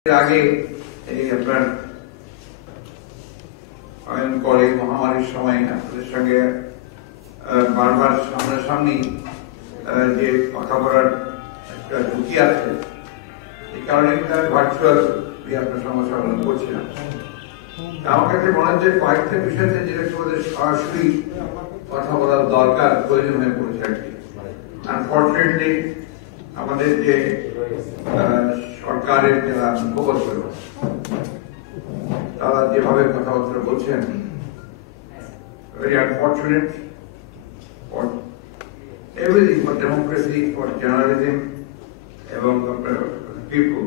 আগে এই আপনার কলেজ মহামারীর সময় আপনাদের সঙ্গে বারবার সামনাসামনি যে কথা বলার একটা ঝুঁকি আছে, এই কারণে ভার্চুয়াল আপনার সঙ্গে সমাধান করছিলাম। আমার কাছে মনে হচ্ছে কয়েকটা বিষয়তে যেটা আমাদের সরাসরি কথা বলার দরকার প্রয়োজন হয়ে পড়েছে আর কি। আনফর্চুনেটলি আমাদের যে সরকারের যারা মুখপাত্র তারা যেভাবে কথাবার্তা বলছেন, very unfortunate for everything, for democracy, for journalism এবং people।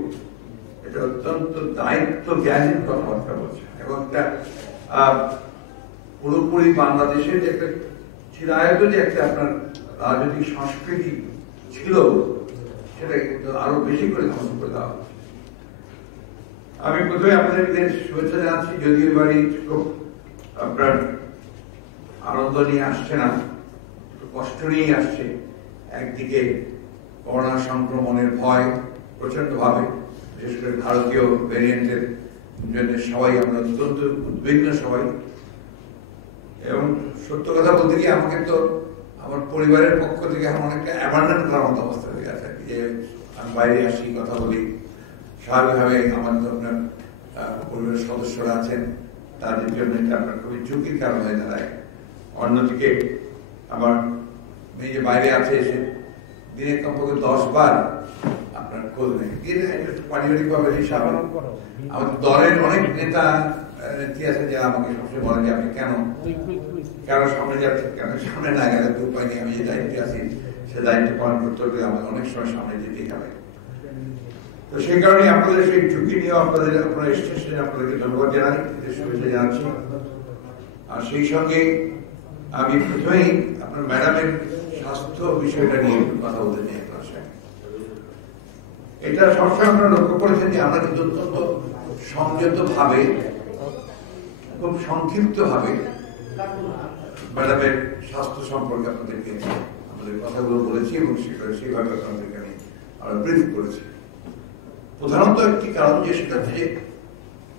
এটা অত্যন্ত দায়িত্ব জ্ঞানের কথাবার্তা বলছে এবং একটা পুরোপুরি বাংলাদেশের যে একটা চিরায়ত যে একটা আপনার রাজনৈতিক সংস্কৃতি ছিল সেটাকে কিন্তু আরো বেশি করে ধ্বংস করে দেওয়া হচ্ছে। আমি প্রথমে আপনাদের শুভেচ্ছা জানাচ্ছি, যদিও বাড়ি খুব আপনার আনন্দ নিয়ে আসছে না, কষ্ট নিয়ে আসছে। একদিকে করোনা সংক্রমণের ভয় প্রচন্ড ভাবে, বিশেষ করে ভারতীয় ভ্যারিয়েন্টের জন্য সবাই আমরা অত্যন্ত উদ্বিগ্ন সবাই। এবং সত্য কথা বলতে গিয়ে আমাকে তো আমার পরিবারের পক্ষ থেকে এখন অনেকটা অ্যাবান্ডন করার মতো অবস্থা হয়ে গেছে, যে আমি বাইরে আসি, কথা বলি। স্বাভাবিকভাবে আমার তো আপনার পরিবারের সদস্যরা আছেন, তাদের জন্য এটা আপনার খুবই ঝুঁকির কারণ হয়ে দাঁড়ায়। অন্যদিকে আমার মেয়ে যে বাইরে আছে, এসে দিনে কমপক্ষে 10 বার আপনার খোঁজ নেই। পারিবারিক ভাবে আমাদের দলের অনেক নেতা নেত্রী আছে যারা আমাকে সবসময় বলেন যে আপনি কেন সামনে যাচ্ছেন, কেন সামনে না গেলে তো উপায় নেই, আমি যে দায়িত্বে আছি সে দায়িত্ব পালন করতে হলে আমাদের অনেক সময় সামনে যেতেই হবে। তো সেই কারণে আপনাদের সেই ঝুঁকি নিয়ে আপনারা এসেছেন, আপনাদেরকে ধন্যবাদ জানাই, শুভেচ্ছা জানাচ্ছি। আর সেই সঙ্গে আমি প্রথমেই আপনার ম্যাডামের স্বাস্থ্য বিষয়টা নিয়ে কথা বলতে চাই। এটা সবসময় আপনারা লক্ষ্য করেছেন যে আমরা কিন্তু অত্যন্ত সংযত ভাবে, খুব সংক্ষিপ্ত ভাবে ম্যাডামের স্বাস্থ্য সম্পর্কে আপনাদেরকে আমাদের কথাগুলো বলেছি এবং সেইভাবে আপনাদেরকে আমি আরো ব্রিফ করেছি। প্রধানত একটি কারণ যে সেটা হচ্ছে যে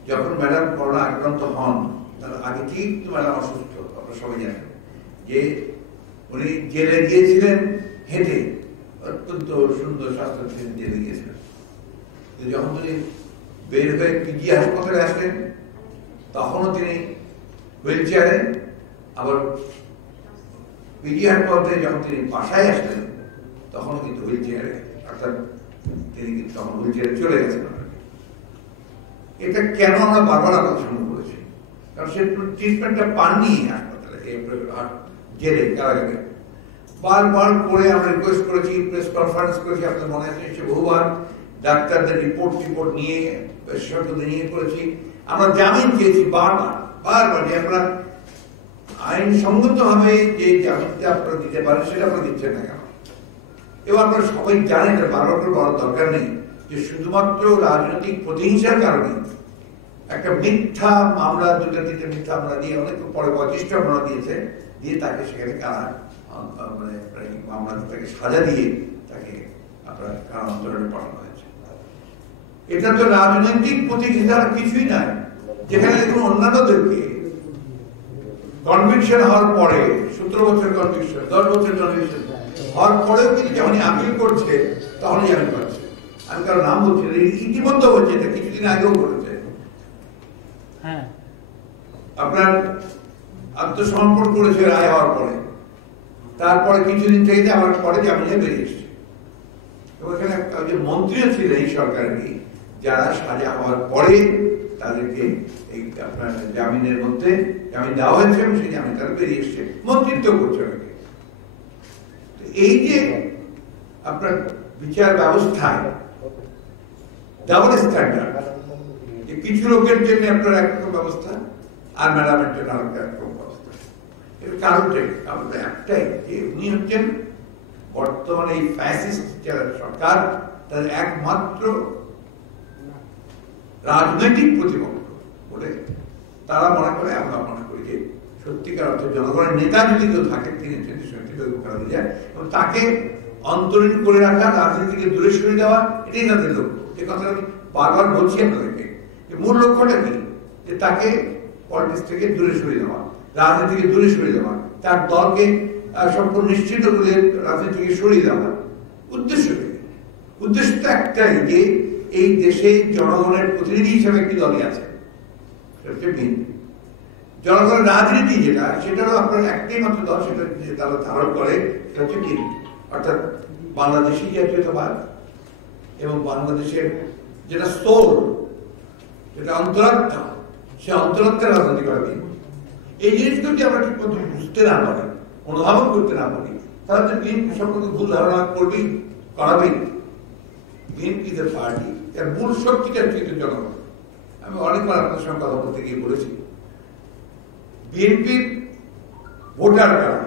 যখন ম্যাডাম করোনা আক্রান্ত হন তার আগে ঠিক তো ম্যাডাম অসুস্থ, আপনারা সবাই জানেন যে উনি জেলে গিয়েছিলেন হেঁটে, অত্যন্ত সুন্দর স্বাস্থ্য জেলে গিয়েছিলেন। যখন তিনি বের হয়ে পিজি হাসপাতালে আসলেন তখনও তিনি হুইল চেয়ারে, আবার পিজি হাসপাতালে যখন তিনি বাসায় আসলেন তখনও কিন্তু হুইল চেয়ারে, অর্থাৎ তিনি কিন্তু তখন হুইল চেয়ারে চলে গেছেন। এটা কেন আমরা বারবার আলোচনা করেছি, কারণ সে ট্রিটমেন্টটা পাননি হাসপাতালে, জেলে কারাগারে। বারবার করে আমরা রিকোয়েস্ট করেছি, প্রেস কনফারেন্স করেছি, আপনার মনে আছে সে বহুবার ডাক্তারদের রিপোর্ট নিয়ে বিশেষজ্ঞদের নিয়ে করেছি। আমরা জামিন চেয়েছি বারবার যে আমরা আইনসঙ্গত ভাবে যে জামিনটা আপনারা দিতে পারেন সেটা আপনারা দিচ্ছেন না কেন। এবং আপনারা সবাই জানেন, বারবার করে বলার দরকার নেই যে শুধুমাত্র রাজনৈতিক প্রতিহিংসার কারণে একটা মিথ্যা মামলা, 2-3 মিথ্যা মামলা দিয়ে, অনেক পরে 25টা মামলা দিয়েছে, দিয়ে তাকে সেখানে মামলা তাকে সাজা দিয়ে তাকে আপনার কারান্তরে পাঠানো হয়েছে। এটা তো রাজনৈতিক প্রতিহিংসা কিছুই নাই, যেখানে দেখুন অন্যান্যদেরকে কনভিকশন হওয়ার পরে 17 বছর কনভিকশন, 10 বছর কনভিকশন হওয়ার পরেও কিন্তু যখনই আপিল করছে তখনই জামিন পাচ্ছে। আমি কারো নাম বলছি, ইতিমধ্যে হচ্ছে, এটা কিছুদিন আগেও করেছে। আপনার আত্মসমর্পণ করেছে রায় হওয়ার পরে, তারপরে কিছুদিন থেকে আমার পরে জামিনে বেরিয়ে এসছে। ওখানে যে মন্ত্রীও ছিলেন এই সরকারের, যারা সাজা হওয়ার পরে তাদেরকে এই আপনার জামিনের মধ্যে জামিন দেওয়া হয়েছে এবং সেই জামিন তারা বেরিয়ে এসছে, মন্ত্রিত্ব করছে অনেকে। এই যে আপনার বিচার ব্যবস্থায় ডাবল স্ট্যান্ডার্ড, যে কিছু লোকের জন্য আপনার একরকম ব্যবস্থা আর ম্যাডামের জন্য আরেকটা একরকম ব্যবস্থা। এর কারণটাই আমাদের একটাই, যে উনি হচ্ছেন বর্তমানে এই ফ্যাসিস্ট যারা সরকার তাদের একমাত্র রাজনৈতিক প্রতিপক্ষ বলে তারা মনে করে। আমরা মনে করি যে সত্যিকার অর্থে জনগণের নেতা যদি কেউ থাকে তিনি যায় এবং তাকে অন্তরীণ করে রাখা, রাজনীতিকে দূরে সরিয়ে দেওয়া, এটাই তাদের লক্ষ্য। যে কথা আমি বারবার বলছি আপনাদেরকে মূল লক্ষ্যটা কি, যে তাকে পলিটিক্স থেকে দূরে সরিয়ে দেওয়া, রাজনীতি থেকে দূরে সরিয়ে দেওয়া, তার দলকে সম্পূর্ণ নিশ্চিত করে রাজনীতি থেকে সরিয়ে দেওয়া। উদ্দেশ্য তো একটাই, যে এই দেশে জনগণের প্রতিনিধি হিসেবে একটি দলই আছে, জনগণের রাজনীতি যেটা, সেটারও আপনার একটাই মাত্র দল, সেটা তারা ধারণ করে, সেটা হচ্ছে বিএনপি, অর্থাৎ বাংলাদেশি জাতীয়তাবাদ এবং বাংলাদেশের যেটা সোল, যেটা অন্তরাত্মা, সে অন্তরাত্মার রাজনীতি করে বিএনপি। এই জিনিসগুলো যদি আমরা ঠিক মতো বুঝতে না পারি, অনুধাবন করতে না পারি, তাহলে তো বিএনপি সম্পর্কে ভুল ধারণা করবেই, করাবেই। বিএনপি যে পার্টি, এর মূল শক্তিটা কিন্তু জনগণ। আমি অনেকবার আপনার সঙ্গে কথা বলতে গিয়ে বলেছি, বিএনপির ভোটার কারা,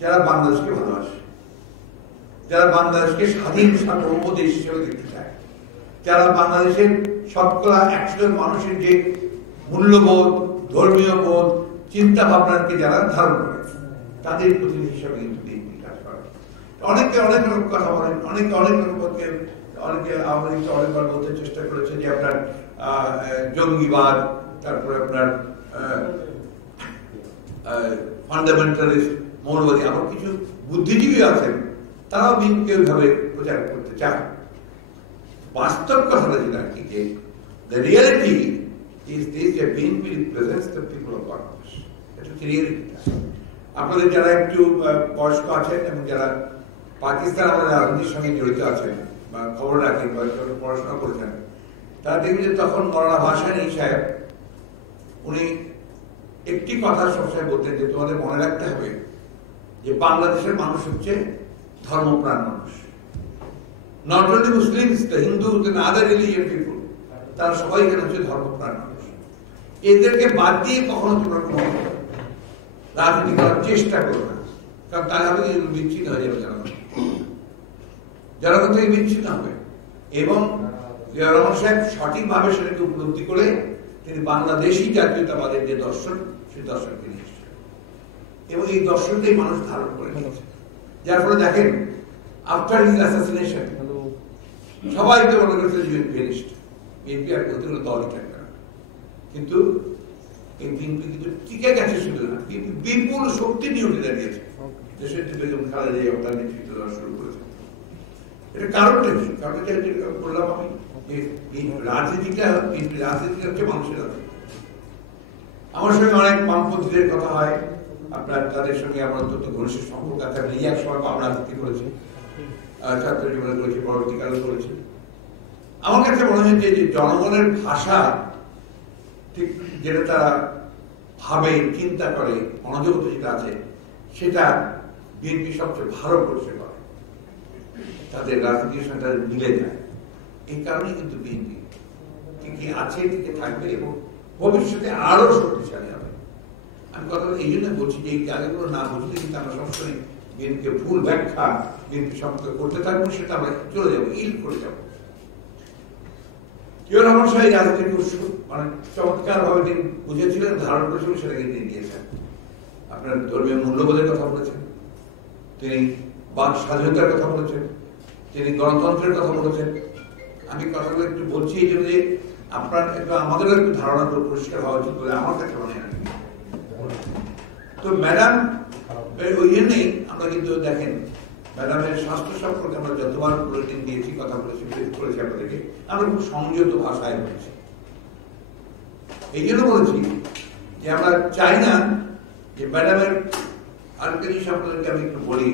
যারা বাংলাদেশকে ভালোবাসে, যারা বাংলাদেশকে স্বাধীন সার্বভৌম দেশ হিসেবে দেখতে চায়, যারা বাংলাদেশের শতকরা 100 জন মানুষের যে মূল্যবোধ, ধর্মীয় বোধ, চিন্তা ভাবনাকে যারা ধারণ করে, তাদের প্রতিনিধি হিসাবে কিন্তু বিএনপি কাজ করে। অনেকে অনেক রকম কথা বলেন, অনেকে অনেক রকম, অনেকে আওয়ামী লীগকে অনেকবার বলতে চেষ্টা করেছে যে আপনার জঙ্গিবাদ, তারপরে আপনার ফান্ডামেন্টালিস্ট, মৌলবাদী, আবার কিছু বুদ্ধিজীবী আছেন, তারাও বিএনপিকে ওইভাবে প্রচার করতে চায়। বাস্তব কথাটা যেটা কি, যে the reality is this, that BNP represents the people of Bangladesh. এটা হচ্ছে রিয়েলিটি। আপনাদের যারা একটু বয়স্ক আছেন এবং যারা পাকিস্তান আমাদের রাজনীতির সঙ্গে জড়িত আছেন বা খবর রাখেন বা পড়াশোনা করেছেন, তারা দেখবেন যে তখন মৌলানা ভাসানী সাহেব উনি একটি কথা সবসময় বলতেন, যে তোমাদের মনে রাখতে হবে যে বাংলাদেশের মানুষ হচ্ছে ধর্মপ্রাণ মানুষ। Not only Muslims, the Hindu, the other religion people, তারা সবাই এখানে হচ্ছে ধর্মপ্রাণ মানুষ। এদেরকে বাদ দিয়ে কখনো তোমরা কোনো রাজনীতি করার চেষ্টা করো না, কারণ তাহলে হবে বিচ্ছিন্ন হয়ে যাবে জনগণ থেকে বিচ্ছিন্ন হবে। এবং জিয়া রহমান সাহেব সঠিকভাবে সেটাকে উপলব্ধি করে তিনি বাংলাদেশি জাতীয়তাবাদের যে দর্শন, সেই দর্শনকে নিয়ে এসেছেন এবং এই দর্শনটাই মানুষ ধারণ করে নিয়েছে। যার ফলে দেখেন, আফটার হিজ অ্যাসাসিনেশন সবাই তো মনে করছে ফিনিশড, বিএনপি আর বলতে গেলে দলই থাকবে না। কিন্তু এই বিএনপি কিন্তু টিকে গেছে শুধু না, বিএনপি বিপুল শক্তি নিয়ে উঠে দাঁড়িয়েছে, দেশের বেগম খালেদা জিয়া তার নেতৃত্ব দেওয়া শুরু করেছে। এটা কারণটা কি? কারণটা বললাম আমি, রাজনীতিটা হচ্ছে মানুষের রাজনীতি। আমার সঙ্গে অনেক বামপন্থীদের কথা হয়, আপনার তাদের সঙ্গে আমার অত্যন্ত ঘনিষ্ঠ সম্পর্ক আছে। আমি এক সময় আমরা রাজনীতি করেছি, ছাত্র জীবনে করেছি, পরবর্তীকালে করেছি। আমার কাছে মনে হয় যে জনগণের ভাষা, ঠিক যেটা তারা ভাবে, চিন্তা করে, মনোজগত যেটা আছে, সেটা বিএনপি সবচেয়ে ভালো পরিচয় করে, তাদের রাজনীতির সঙ্গে তাদের মিলে যায়। এই কারণেই কিন্তু বিএনপি টিকে আছে, টিকে থাকবে এবং ভবিষ্যতে আরো শক্তিশালী হবে। আমি কথা এই জন্য বলছি যে এই জায়গাগুলো না বুঝলে কিন্তু আমরা সবসময় বিএনপিকে ভুল ব্যাখ্যা বিএনপি সম্পর্কে করতে থাকবো, সেটা আমরা চলে যাবো, ইল করে যাবো। জিয়া রহমান সাহেব রাজনীতির মানে চমৎকার ভাবে তিনি বুঝেছিলেন, ধারণ করেছিলেন, সেটাকে তিনি দিয়েছেন। আপনার ধর্মীয় মূল্যবোধের কথা বলেছেন, তিনি বাক স্বাধীনতার কথা বলেছেন, তিনি গণতন্ত্রের কথা বলেছেন। আমি কথাগুলো একটু বলছি এই জন্য যে আপনার একটু আমাদেরও একটু ধারণা পরিষ্কার হওয়া উচিত বলে আমার কাছে মনে হয়। তো ম্যাডাম ওই জন্যই আমরা কিন্তু দেখেন, ম্যাডামের স্বাস্থ্য সম্পর্কে আমরা যতবার বুলেটিন দিয়েছি, কথা বলেছি, করেছি আপনাদেরকে, আমরা খুব সংযত ভাষায় বলেছি। এই জন্য বলেছি যে আমরা চাই না যে ম্যাডামের আরেকটা জিনিস আপনাদেরকে আমি একটু বলি,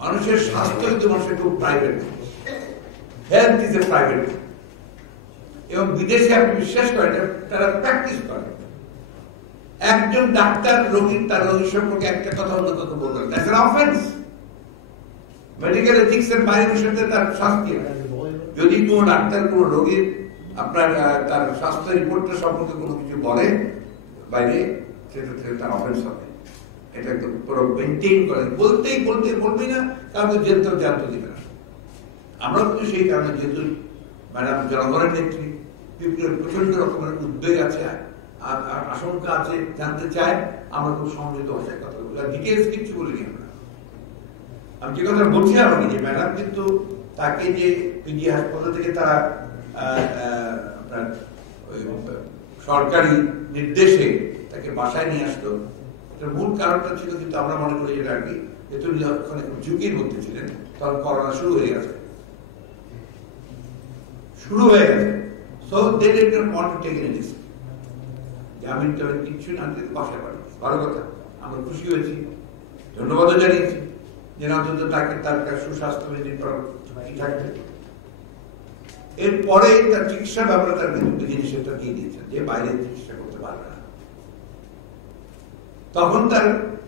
মানুষের স্বাস্থ্য কিন্তু মানুষের খুব private, health is a private. এবং বিদেশে আপনি বিশ্বাস করেন, তারা প্র্যাকটিস করে। একজন ডাক্তার রোগীর তার রোগীর সম্পর্কে একটা কথা অন্য কথা বলবেন, that's an offence. Medical ethics এর ভায়োলেশনে তার শাস্তি হয়। যদি কোনো ডাক্তার কোনো রোগীর আপনার তার স্বাস্থ্য রিপোর্টটা সম্পর্কে কোনো কিছু বলে বাইরে, সেটা থেকে তার অফেন্স হবে। এটা একদম পুরো মেনটেন করে, বলবেই না, কারণ জেল জানতে দিবে না। আমরা কিন্তু সেই কারণে, যেহেতু ম্যাডাম জনগণের নেত্রী, পিপুলের প্রচন্ড রকমের উদ্বেগ আছে আর আশঙ্কা আছে, জানতে চায়, আমরা খুব সংযত ভাষায় কথা বলি, ডিটেলস কিছু বলিনি আমরা। আমি যে কথা বলছিলাম আমি যে ম্যাডাম কিন্তু তাকে যে পিজি হাসপাতাল থেকে তারা আপনার সরকারি নির্দেশে তাকে বাসায় নিয়ে আসতো, এটার মূল কারণটা ছিল কিন্তু আমরা মনে করি যেটা আর কি, যেহেতু ওখানে খুব ঝুঁকির মধ্যে ছিলেন, তখন করোনা শুরু হয়ে গেছে। So they did not want to take any risk. জামিন টামিন কিচ্ছু না দিতে বাসায় পারি, ভালো কথা, আমরা খুশি হয়েছি, ধন্যবাদও জানিয়েছি যে অন্তত তাকে তার সুস্বাস্থ্য মেনটেন করা থাকবে। এরপরে তার চিকিৎসা ব্যাপারে তার কিন্তু জিনিসটা দিয়ে দিয়েছেন যে বাইরে চিকিৎসা করতে পারবে না। তখন তার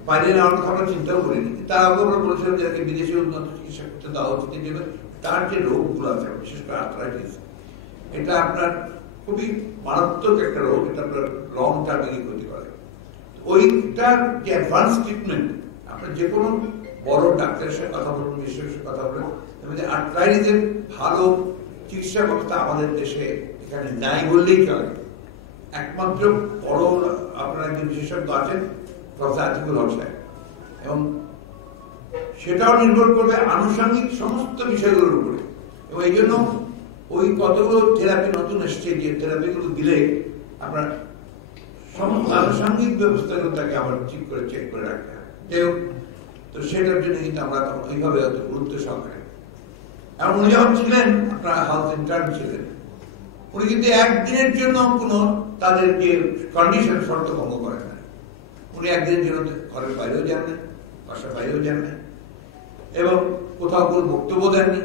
বাইরে নেওয়ার কথা আমরা চিন্তাও করিনি। তার আগে আমরা বলেছিলাম যে বিদেশে উন্নত চিকিৎসা করতে দেওয়া উচিত, যে তার যে রোগগুলো আছে বিশেষ করে আর্থ্রাইটিস, এটা আপনার খুবই মারাত্মক একটা রোগ, এটা আপনার লং টার্মে ক্ষতি করে। ওইটার যে অ্যাডভান্স ট্রিটমেন্ট, আপনার যে কোনো বড় ডাক্তারের সাথে কথা বলুন, বিশেষজ্ঞের সাথে কথা বলুন, আর্থ্রাইটিসের ভালো চিকিৎসা ব্যবস্থা আমাদের দেশে এখানে নাই বললেই চলে। একমাত্র বড় আপনার একজন বিশেষজ্ঞ আছেন প্রফেসর আতিকুল হক সাহেব, এবং সেটাও নির্ভর করবে আনুষঙ্গিক সমস্ত বিষয়গুলোর উপরে। এবং এই জন্য ওই কতগুলো থেরাপি নতুন এসছে, যে থেরাপিগুলো দিলে আপনার সমস্ত আনুষঙ্গিক ব্যবস্থাগুলো তাকে আবার ঠিক করে চেক করে রাখতে হয়। যাই হোক, তো সেটার জন্য কিন্তু আমরা ওইভাবে অত গুরুত্ব সহকারে, এবং উনি যখন ছিলেন আপনার হেলথ ইন্টার্ন ছিলেন, উনি কিন্তু একদিনের জন্য কোনো তাদের যে কন্ডিশন শর্ত ভঙ্গ করেন না। উনি একদিনের জন্য ঘরের বাইরেও যান না, বাসার বাইরেও যান না, এবং কোথাও কোনো বক্তব্য দেননি।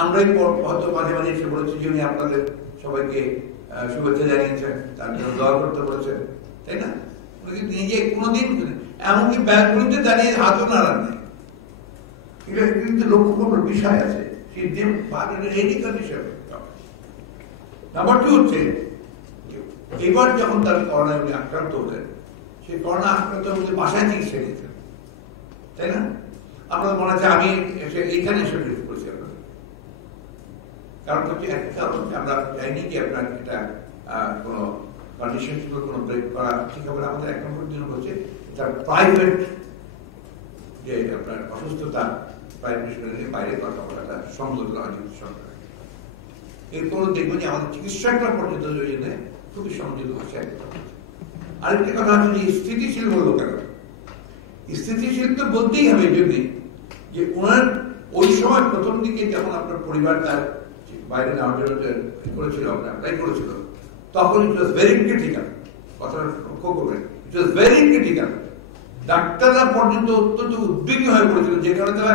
আমরাই হয়তো মাঝে মাঝে এসে বলেছি যে উনি আপনাদের সবাইকে শুভেচ্ছা জানিয়েছেন, তার জন্য দোয়া করতে বলেছেন, তাই না? উনি কিন্তু নিজে কোনোদিন, এমনকি ব্যাংকগুলিতে দাঁড়িয়ে হাতও নাড়ান নাই। এটা কিন্তু লক্ষ্য করার বিষয় আছে। নাম্বার টু হচ্ছে, এবার যখন তার করোনায় উনি আক্রান্ত হলেন, সেই করোনা আক্রান্ত হলে বাসায় চিকিৎসা নিতেন, তাই না? আপনার মনে আছে আমি এইখানে এসে করেছি আপনাদের, কারণ হচ্ছে একটা কারণ আমরা চাইনি যে আপনার এটা কোনো কন্ডিশন ছিল, কোনো ব্রেক করা ঠিক হবে। আমাদের এক নম্বর দিন হচ্ছে তার প্রাইভেট যে আপনার অসুস্থতা, বাইরে কথা বলাটা সংযত সরকার। এরপরও দেখবো যে আমাদের চিকিৎসকরা পর্যন্ত খুবই সংযত হচ্ছে। আরেকটি কথা হচ্ছে যে স্থিতিশীল বলবো কেন, স্থিতিশীল তো বলতেই হবে এই জন্যে যে ওনার ওই সময় প্রথম দিকে যখন আপনার পরিবার তার বাইরে নেওয়ার জন্য করেছিল, অ্যাপ্লাই করেছিল, তখন ইট ওয়াজ ভেরি ক্রিটিক্যাল। কথাটা লক্ষ্য করবেন, ইট ওয়াজ ভেরি ক্রিটিক্যাল। ডাক্তাররা পর্যন্ত অত্যন্ত উদ্বিগ্ন হয়ে পড়েছিল, যে কারণে তারা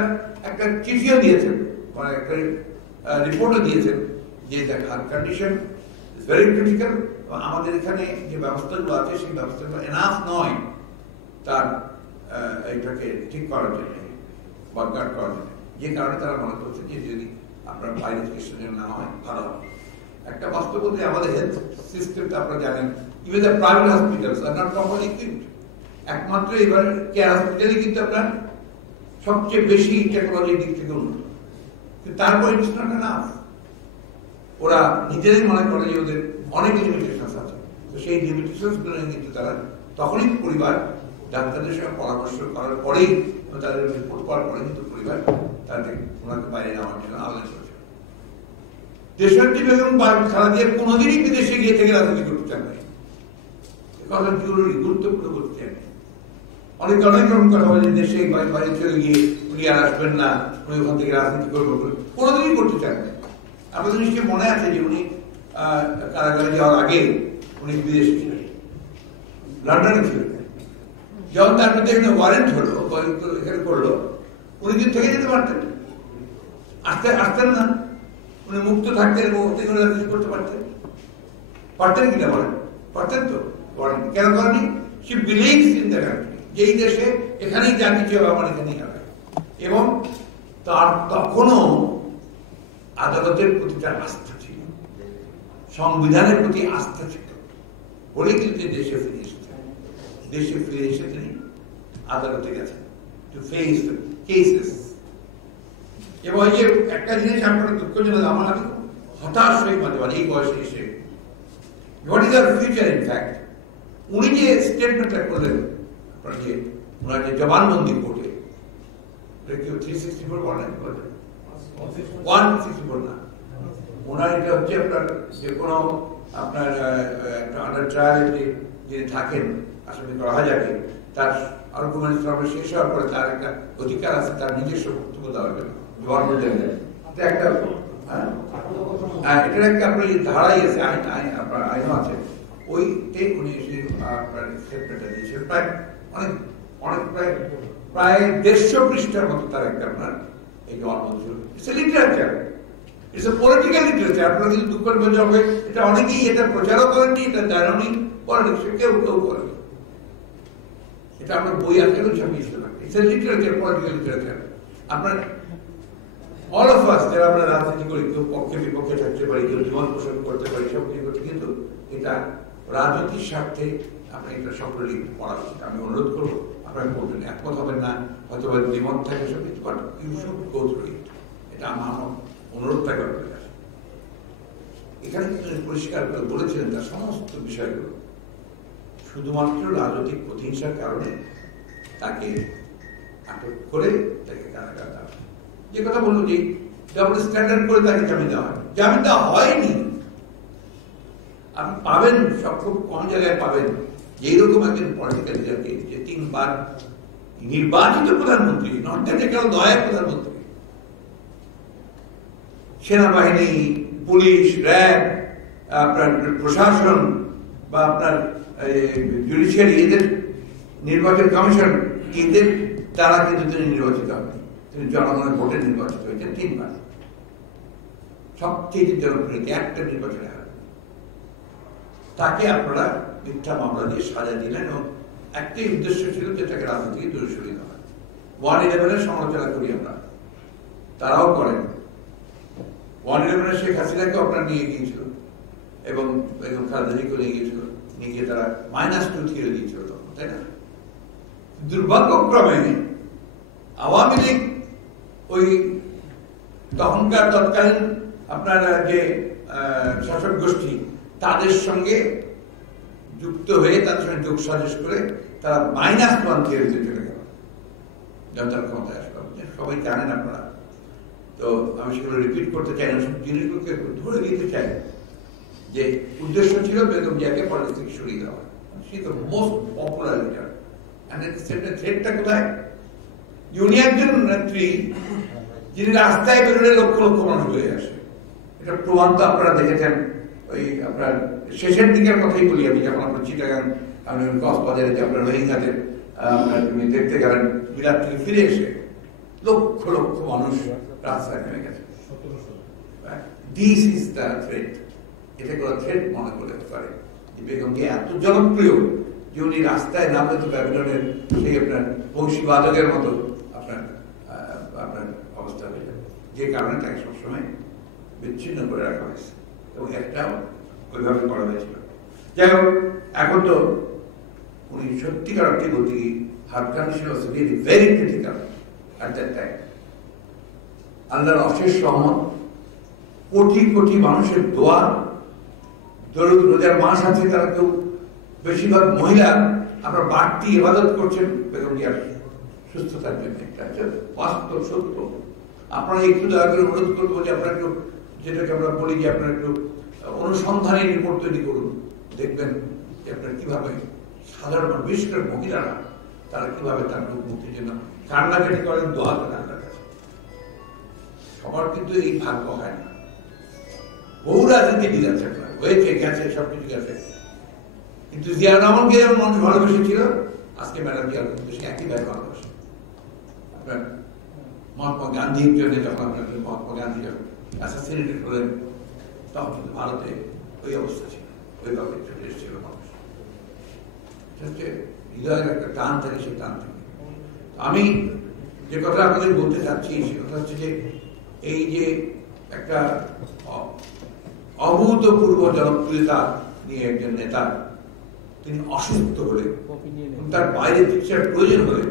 একটা চিঠিও দিয়েছেন, মানে একটা রিপোর্টও দিয়েছেন যে heart condition is very critical, এবং আমাদের এখানে যে ব্যবস্থাগুলো আছে সেই ব্যবস্থাগুলো এনাফ নয় তার এটাকে ঠিক করার জন্য, বরগাট করার জন্য, যে কারণে তারা মনে করছে যে যদি আপনার বাইরে চিকিৎসা না হয় ভালো হবে। একটা বাস্তব বলতে আমাদের হেলথ সিস্টেমটা আপনারা জানেন, even the private hospitals are not properly equipped. একমাত্র এবার কেয়ার হসপিটালই কিন্তু আপনার সবচেয়ে বেশি টেকনোলজির দিক থেকে উন্নত, কিন্তু তারপর ইটস নট এনাফ। ওরা নিজেরাই মনে করে যে ওদের অনেক লিমিটেশন আছে, তো সেই লিমিটেশন গুলো কিন্তু তারা তখনই পরিবার ডাক্তারদের সঙ্গে পরামর্শ করার পরেই, তাদের রিপোর্ট করার পরে কিন্তু পরিবার তাদের ওনাকে বাইরে নেওয়ার জন্য আবেদন করেছে। দেশাত্রী বেগম খালেদা জিয়া কোনোদিনই বিদেশে গিয়ে থেকে রাজনীতি করতে চান নাই, কথা জরুরি গুরুত্বপূর্ণ করতে চান। অনেক রকম কথা বলে দেশে বাইরে চলে গিয়ে উনি আর আসবেন না, উনি ওখান থেকে রাজনীতি করবো, কোনোদিনই করতে চান না। আপনাদের নিশ্চয়ই মনে আছে যে উনি কারাগারে যাওয়ার আগে উনি বিদেশে ছিলেন, লন্ডনে ছিলেন। যখন তার মধ্যে এখানে ওয়ারেন্ট হলো, এখানে করলো, উনি কিন্তু থেকে যেতে পারতেন, আসতেন না, উনি মুক্ত থাকতেন এবং রাজনীতি করতে পারতেন। পারতেন কিনা বলেন? পারতেন তো, করেন কেন করেনি? সে বিলিভস ইন দ্য কান্ট্রি, যেই দেশে এখানেই যা কিছু হবে আমার এখানেই হবে, এবং তার তখনও আদালতের প্রতি তার আস্থা ছিল, সংবিধানের প্রতি আস্থা ছিল, বলে কিন্তু দেশে ফিরে এসেছেন। দেশে ফিরে এসে তিনি আদালতে গেছেন টু ফেস কেসেস। এবং এই যে একটা জিনিস আপনারা দুঃখজনক, আমার আমি হতাশ হয়ে মাঝে মাঝে এই বয়সে এসে, what is our future in fact. উনি যে স্টেটমেন্টটা করলেন, আপনার যে ওনার যে জবানবন্দি কোর্টে, কেউ 364 বলেন, 164 না, ওনার এটা হচ্ছে আপনার যে কোনো আপনার আন্ডার ট্রায়ালে যিনি থাকেন আসামি করা হাজাকে, তার আর্গুমেন্ট শেষ হওয়ার পরে তার একটা অধিকার আছে তার নিজস্ব বক্তব্য দেওয়ার জন্য, একটা এটার একটা আপনার ধারাই আছে, আপনার আইনও আছে, ওইতে উনি আপনার স্টেটমেন্টটা দিয়েছেন। প্রায় অনেক প্রায় 150 পৃষ্ঠার মতো তার একটা আপনার এই গল্প ছিল। It's a literature, it's a political literature. আপনারা কিন্তু দুঃখ করবেন হবে, এটা অনেকেই এটা প্রচারও করেননি, এটা জানেননি, পলিটিক্সে কেউ করেনি। এটা আমরা বই আকারেও ছাপিয়েছিল। It's a literature, political literature. আপনার অল অফ আস যারা আমরা রাজনীতি করি, কেউ পক্ষে বিপক্ষে থাকতে পারি, কেউ জীবন পোষণ করতে পারি, সব কিছু করতে, কিন্তু এটা রাজনীতির স্বার্থে আপনি এটা সকলেই পড়া উচিত। আমি অনুরোধ করবো, আপনারা করবেন, একমত হবেন না, হয়তো দ্বিমত থাকে সব কিছু, but you should go through it. এটা আমার অনুরোধ থাকে আপনাদের কাছে। এখানে কিন্তু পরিষ্কার করে বলেছিলেন তার সমস্ত বিষয়গুলো শুধুমাত্র রাজনৈতিক প্রতিহিংসার কারণে তাকে আটক করে তাকে কারাগার দেওয়া, যে কথা বললো যে ডাবল স্ট্যান্ডার্ড করে তাকে জামিন দেওয়া হয়, জামিন দেওয়া হয়নি। আপনি পাবেন, সব খুব কম জায়গায় পাবেন এইরকম একজন পলিটিক্যাল লিডারকে যে 3 বার নির্বাচিত প্রধানমন্ত্রী, নট দ্যাট কেন দয়া প্রধানমন্ত্রী, সেনাবাহিনী, পুলিশ, র্যাব, আপনার প্রশাসন বা আপনার জুডিশিয়ারি, এদের নির্বাচন কমিশন, এদের দ্বারা কিন্তু তিনি নির্বাচিত হবেন। তিনি জনগণের ভোটে নির্বাচিত হয়েছেন 3 বার, সবচেয়ে জনপ্রিয়তা একটা নির্বাচনে হারেন। তাকে আপনারা মিথ্যা মামলা দিয়ে সাজা দিলেন এবং একটাই উদ্দেশ্য ছিল যে তাকে রাজনীতি থেকে দূরে সরিয়ে দেওয়া। 111-এর সমালোচনা করি আমরা, তারাও করেন। 111-এ শেখ হাসিনাকে আপনার নিয়ে গিয়েছিল এবং বেগম খালেদা জিয়াকে নিয়ে গিয়েছিল, নিয়ে গিয়ে তারা -2 থিয়ে দিয়েছিল তখন, তাই না? দুর্ভাগ্যক্রমে আওয়ামী লীগ ওই তখনকার তৎকালীন আপনার যে শাসক গোষ্ঠী, তাদের সঙ্গে যুক্ত হয়ে তাদের সঙ্গে যোগ সাজস করে তারা -1 থিওরিতে চলে গেল জনতার ক্ষমতায় আসলো। সবাই জানেন আপনারা, তো আমি সেগুলো রিপিট করতে চাই না, সব জিনিসগুলোকে ধরে দিতে চাই যে উদ্দেশ্য ছিল বেগম জিয়াকে পলিটিক্স থেকে সরিয়ে দেওয়া। সে তো মোস্ট পপুলার লিডার, থ্রেটটা কোথায়? উনি একজন নেত্রী যিনি রাস্তায় বেরোলে লক্ষ লক্ষ মানুষ হয়ে আসে। এটা প্রমাণ তো আপনারা দেখেছেন। ওই আপনার শেষের দিকের কথাই বলি আমি, যখন আপনার চিটাগাং কক্সবাজারে যে আপনার রোহিঙ্গাদের আপনার দেখতে গেলেন, মিলাদ থেকে ফিরে এসে লক্ষ লক্ষ মানুষ রাস্তায় নেমে গেছে। This is the threat. এটা কোনো থ্রেট মনে করতে পারে যে বেগম জিয়া এত জনপ্রিয় যে উনি রাস্তায় নামলে তো ব্যাবিলনের সেই আপনার বংশীবাদকের মতো আপনার আপনার অবস্থা হয়ে যাবে, যে কারণে তাকে সবসময় বিচ্ছিন্ন করে রাখা হয়েছে এবং একটাও ওইভাবে করা হয়েছিল। যাই হোক, এখন তো উনি সত্যিকার অর্থে বলতে কি her condition was really very critical at that time. আল্লাহর অশেষ রহমত, কোটি কোটি মানুষের দোয়া, দরুদ রোজার মাস আছে, তারা কেউ বেশিরভাগ মহিলা আপনার বাড়তি ইবাদত করছেন বেগম জিয়ার সুস্থতার জন্য। এটা বাস্তব সত্য। আপনারা একটু দয়া করে অনুরোধ করবো যে আপনারা একটু, যেটাকে আমরা বলি যে আপনারা একটু অনুসন্ধানী রিপোর্ট তৈরি করুন, দেখবেন যে আপনার কিভাবে সাধারণ বিশেষ করে মহিলারা তারা কিভাবে তার রোগ মুক্তির জন্য কান্নাকাটি করেন, দোয়া করেন আল্লাহর কাছে। সবার কিন্তু এই ভাগ্য হয় না। বহু রাজনীতিবিদ আছে, আপনার হয়েছে, গেছে, সবকিছু গেছে, কিন্তু জিয়া রহমানকে যেমন মানুষ ভালোবেসেছিল, আজকে ম্যাডাম জিয়া কিন্তু সে একইভাবে ভালোবাসে। আপনার মহাত্মা গান্ধীর জন্য যখন আপনার মহাত্মা গান্ধী যখন অ্যাসাসিনেটেড হলেন, তখন কিন্তু ভারতে ওই অবস্থা ছিল, ওইভাবে চলে এসেছিল মানুষ। হৃদয়ের একটা টান থাকে, সেই টান থাকে। আমি যে কথা আপনাদের বলতে চাচ্ছি সে কথা হচ্ছে যে এই যে একটা অভূতপূর্ব জনপ্রিয়তা নিয়ে একজন নেতা, তিনি অসুস্থ হলে, তার বাইরে চিকিৎসার প্রয়োজন হলে,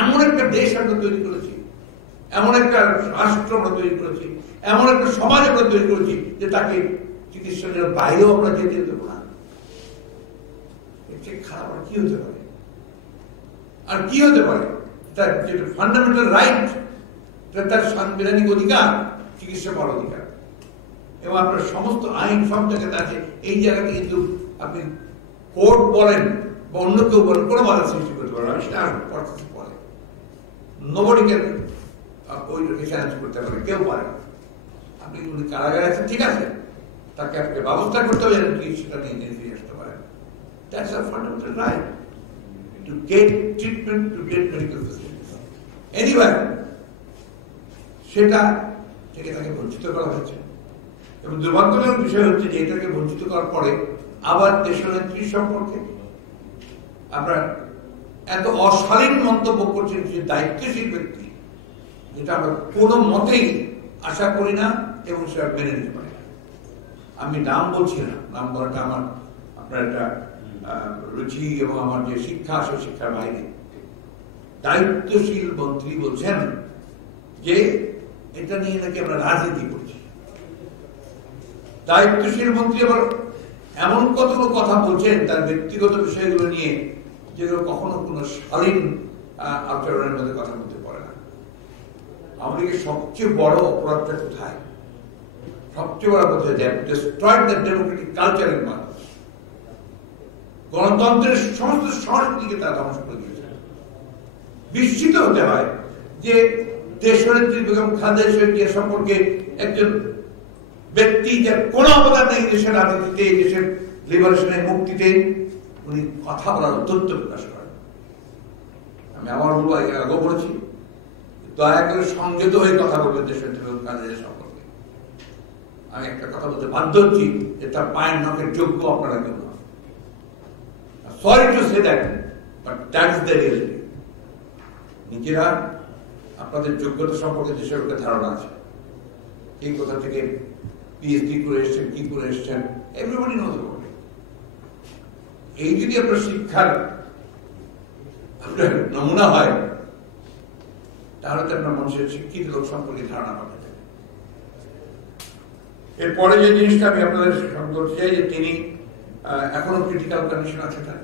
এমন একটা দেশ আমরা তৈরি করেছি, এমন একটা রাষ্ট্র আমরা তৈরি করেছি, এমন একটা সমাজ আমরা তৈরি করেছি যে তাকে চিকিৎসার বাইরেও আমরা যেতে দেবো না। এর চেয়ে খারাপ আর কি হতে পারে? আর কি হতে পারে? তার যেটা ফান্ডামেন্টাল রাইট, তার সাংবিধানিক অধিকার, চিকিৎসা পাওয়ার অধিকার, এবং আপনার সমস্ত আইন সব জায়গাতে আছে। এই জায়গাতে কিন্তু আপনি কোর্ট বলেন বা অন্য কেউ বলেন কোনো বাধা সৃষ্টি করতে পারেন না, সেটা পরে নোবডি ক্যান ওইটাকে চ্যালেঞ্জ করতে পারে, কেউ পারে না। আপনি উনি কারাগারে আছেন, ঠিক আছে, তাকে আপনাকে ব্যবস্থা করতে হবে সেটা নিয়ে ফিরে আসতে পারেন। That's a fundamental right to get treatment, to get medical facilities anywhere. সেটা থেকে তাকে বঞ্চিত করা হয়েছে, এবং দুর্ভাগ্যজনক বিষয় হচ্ছে যে এটাকে বঞ্চিত করার পরে আবার দেশনেত্রী সম্পর্কে আমরা এত অশালীন মন্তব্য করছেন, যে দায়িত্বশীল ব্যক্তি, যেটা আমরা কোনো মতেই আশা করি না এবং সেটা মেনে নিতে পারি না। আমি নাম বলছি না, নাম বলাটা আমার আপনার একটা রুচি এবং আমার যে শিক্ষা আছে শিক্ষার বাইরে। দায়িত্বশীল মন্ত্রী বলছেন যে এটা নিয়ে নাকি আমরা রাজনীতি করছি। দায়িত্বশীল মন্ত্রী আবার এমন কতগুলো কথা বলছেন তার ব্যক্তিগত বিষয়গুলো নিয়ে, যেগুলো কখনো কোনো শালীন আচরণের মধ্যে কথা বলতে পারে না। আমাদের সবচেয়ে বড় অপরাধটা কোথায়? সবচেয়ে বড় কথা destroyed the Democratic culture in Bangladesh. গণতন্ত্রের সমস্ত সংস্কৃতিকে তারা ধ্বংস করে দিয়েছে। বিস্মিত হতে হয় যে দেশনেত্রী বেগম খালেদা জিয়া সম্পর্কে একজন ব্যক্তি যার কোনো অবদান নেই দেশের রাজনীতিতে, দেশের লিবারেশনের মুক্তিতে, উনি কথা বলার অত্যন্ত প্রকাশ করেন। আমি আমার বলবো, আগেও বলেছি, দয়া করে সংযত হয়ে কথা বলবেন দেশের কাজের সম্পর্কে। আমি একটা কথা বলতে বাধ্য হচ্ছি যে তার পায়ের নখের যোগ্য আপনারা কেউ না। Sorry to say that, but that is the reality. নিজেরা আপনাদের যোগ্যতা সম্পর্কে দেশের লোকের ধারণা আছে, এই কথা থেকে পিএইচডি করে এসছেন, কি করে এসছেন, এভরিবডি নোজ অ্যাবাউট ইট। এই যদি আপনার শিক্ষার আপনার নমুনা হয়, তাহলে তো আপনার মানুষের শিক্ষিত লোক সম্পর্কে ধারণা পাবে। এরপরে যে জিনিসটা আমি আপনাদের বলতে চাই, যে তিনি এখনো ক্রিটিক্যাল কন্ডিশন আছে তার,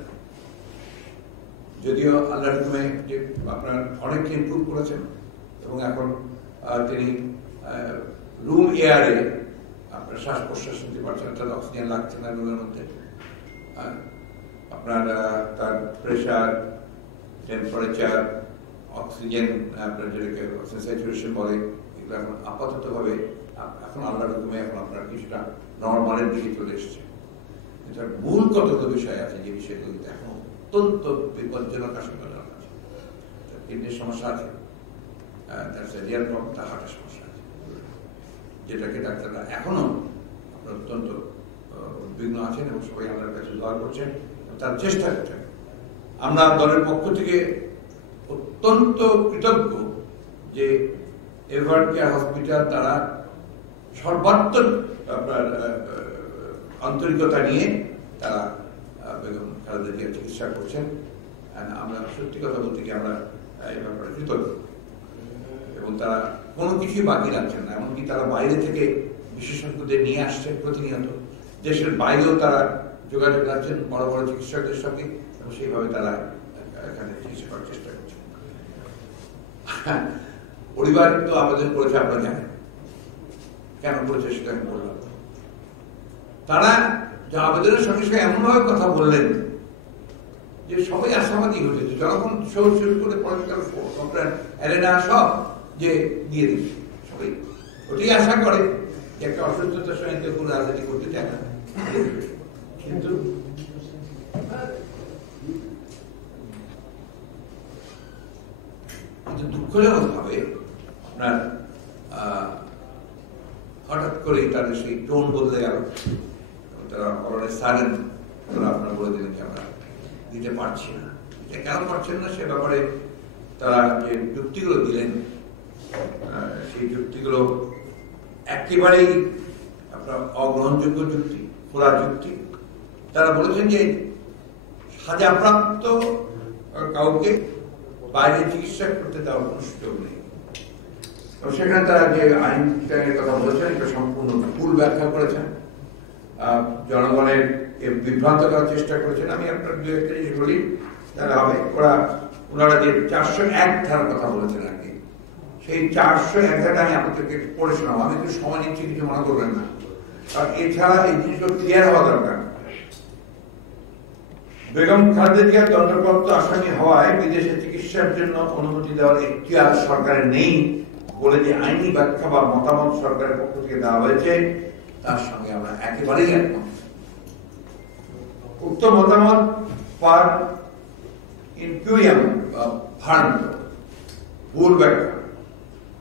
যদিও আল্লাহর হুকুমে যে আপনার অনেককে ইমপ্রুভ করেছেন, এবং এখন তিনি রুম এয়ারে আপনার শ্বাস প্রশ্বাস নিতে পারছেন, তার অক্সিজেন লাগছে না রুমের মধ্যে। আপনার তার প্রেশার, টেম্পারেচার, অক্সিজেন, আপনার যেটাকে স্যাচুরেশন বলে, এগুলো এখন আপাতত ভাবে এখন আল্লাহর হুকুমে এখন আপনার কিছুটা নর্মালের দিকে চলে এসছে। এটার মূল কতগুলো বিষয় আছে যে বিষয়গুলো এখন অত্যন্ত বিপজ্জনক আশঙ্কাজনক আছে। কিডনির সমস্যা আছে, তার সেরিয়াল প্রবলেম, তার হার্টের সমস্যা আছে, যেটাকে ডাক্তাররা এখনো আপনার অত্যন্ত উদ্বিগ্ন আছেন এবং সবাই আমাদের কাছে দোয়া করছেন, তার চেষ্টা করছেন। আমরা দলের পক্ষ থেকে অত্যন্ত কৃতজ্ঞ যে এভার্ট কেয়ার হসপিটাল তারা সর্বাত্মক আপনার আন্তরিকতা নিয়ে তারা বেগম খালেদা জিয়ার চিকিৎসা করছেন। আমরা সত্যি কথা বলতে কি আমরা এই ব্যাপারে কৃতজ্ঞ, এবং তারা কোনো কিছুই বাকি রাখছেন না। এমনকি তারা বাইরে থেকে বিশেষজ্ঞদের নিয়ে আসছেন প্রতিনিয়ত, দেশের বাইরেও তারা যোগাযোগ রাখছেন বড় বড় চিকিৎসকদের সঙ্গে, এবং সেইভাবে তারা এখানে চিকিৎসা করার চেষ্টা করছেন। পরিবার তো আবেদন করেছে, আপনারা জানেন কেন করেছে সেটা আমি বললাম। তারা যে আবেদনের সঙ্গে সঙ্গে এমনভাবে কথা বললেন যে সবাই আশাবাদী হয়েছে, যখন শুরু করে পলিটিক্যাল অ্যারেনা সব যে দিয়ে দিচ্ছে, সবাই ওটাই আশা করে যে একটা অসুস্থতার সঙ্গে কেউ কোনো রাজনীতি করতে চায় না। কিন্তু দুঃখজনক ভাবে আপনার হঠাৎ করে তাদের সেই টোন বদলে গেল, তারা অলরেডি সাইলেন্ট, তারা আপনার বলে দিলেন যে আমরা দিতে পারছি না। এটা কেন পারছেন না সে ব্যাপারে তারা যে যুক্তিগুলো দিলেন, সেই যুক্তিগুলো একেবারেই আপনার অগ্রহণযোগ্য যুক্তি, খোলা যুক্তি। তারা বলেছেন যে সাজাপ্রাপ্ত কাউকে বাইরে চিকিৎসা করতে দেওয়ার কোনো সুযোগ নেই। সেখানে তারা যে আইনের কথা বলেছেন এটা সম্পূর্ণ ভুল ব্যাখ্যা করেছেন, জনগণের বিভ্রান্ত করার চেষ্টা করেছেন। আমি আপনার দু একটা জিনিস বলি, তাহলে হবে। ওরা ওনারা যে 401 ধারার কথা বলেছেন আর কি, সেই 401 ধারাটা আমি আপনাদেরকে পড়ে শোনাবো। আমি একটু সময় নিচ্ছি, কিছু মনে করবেন না, কারণ এছাড়া এই জিনিসগুলো ক্লিয়ার হওয়া দরকার। বেগম খালেদা জিয়া দণ্ডপ্রাপ্ত আসামি হওয়ায় বিদেশে চিকিৎসার জন্য অনুমতি দেওয়ার এখতিয়ার সরকারের নেই বলে যে আইনি ব্যাখ্যা বা মতামত সরকারের পক্ষ থেকে দেওয়া হয়েছে, তার সঙ্গে আমরা একেবারেই একমত। উক্ত মতামত পার ইনকিউরিয়াম ফান্ড ভুল ব্যাখ্যা।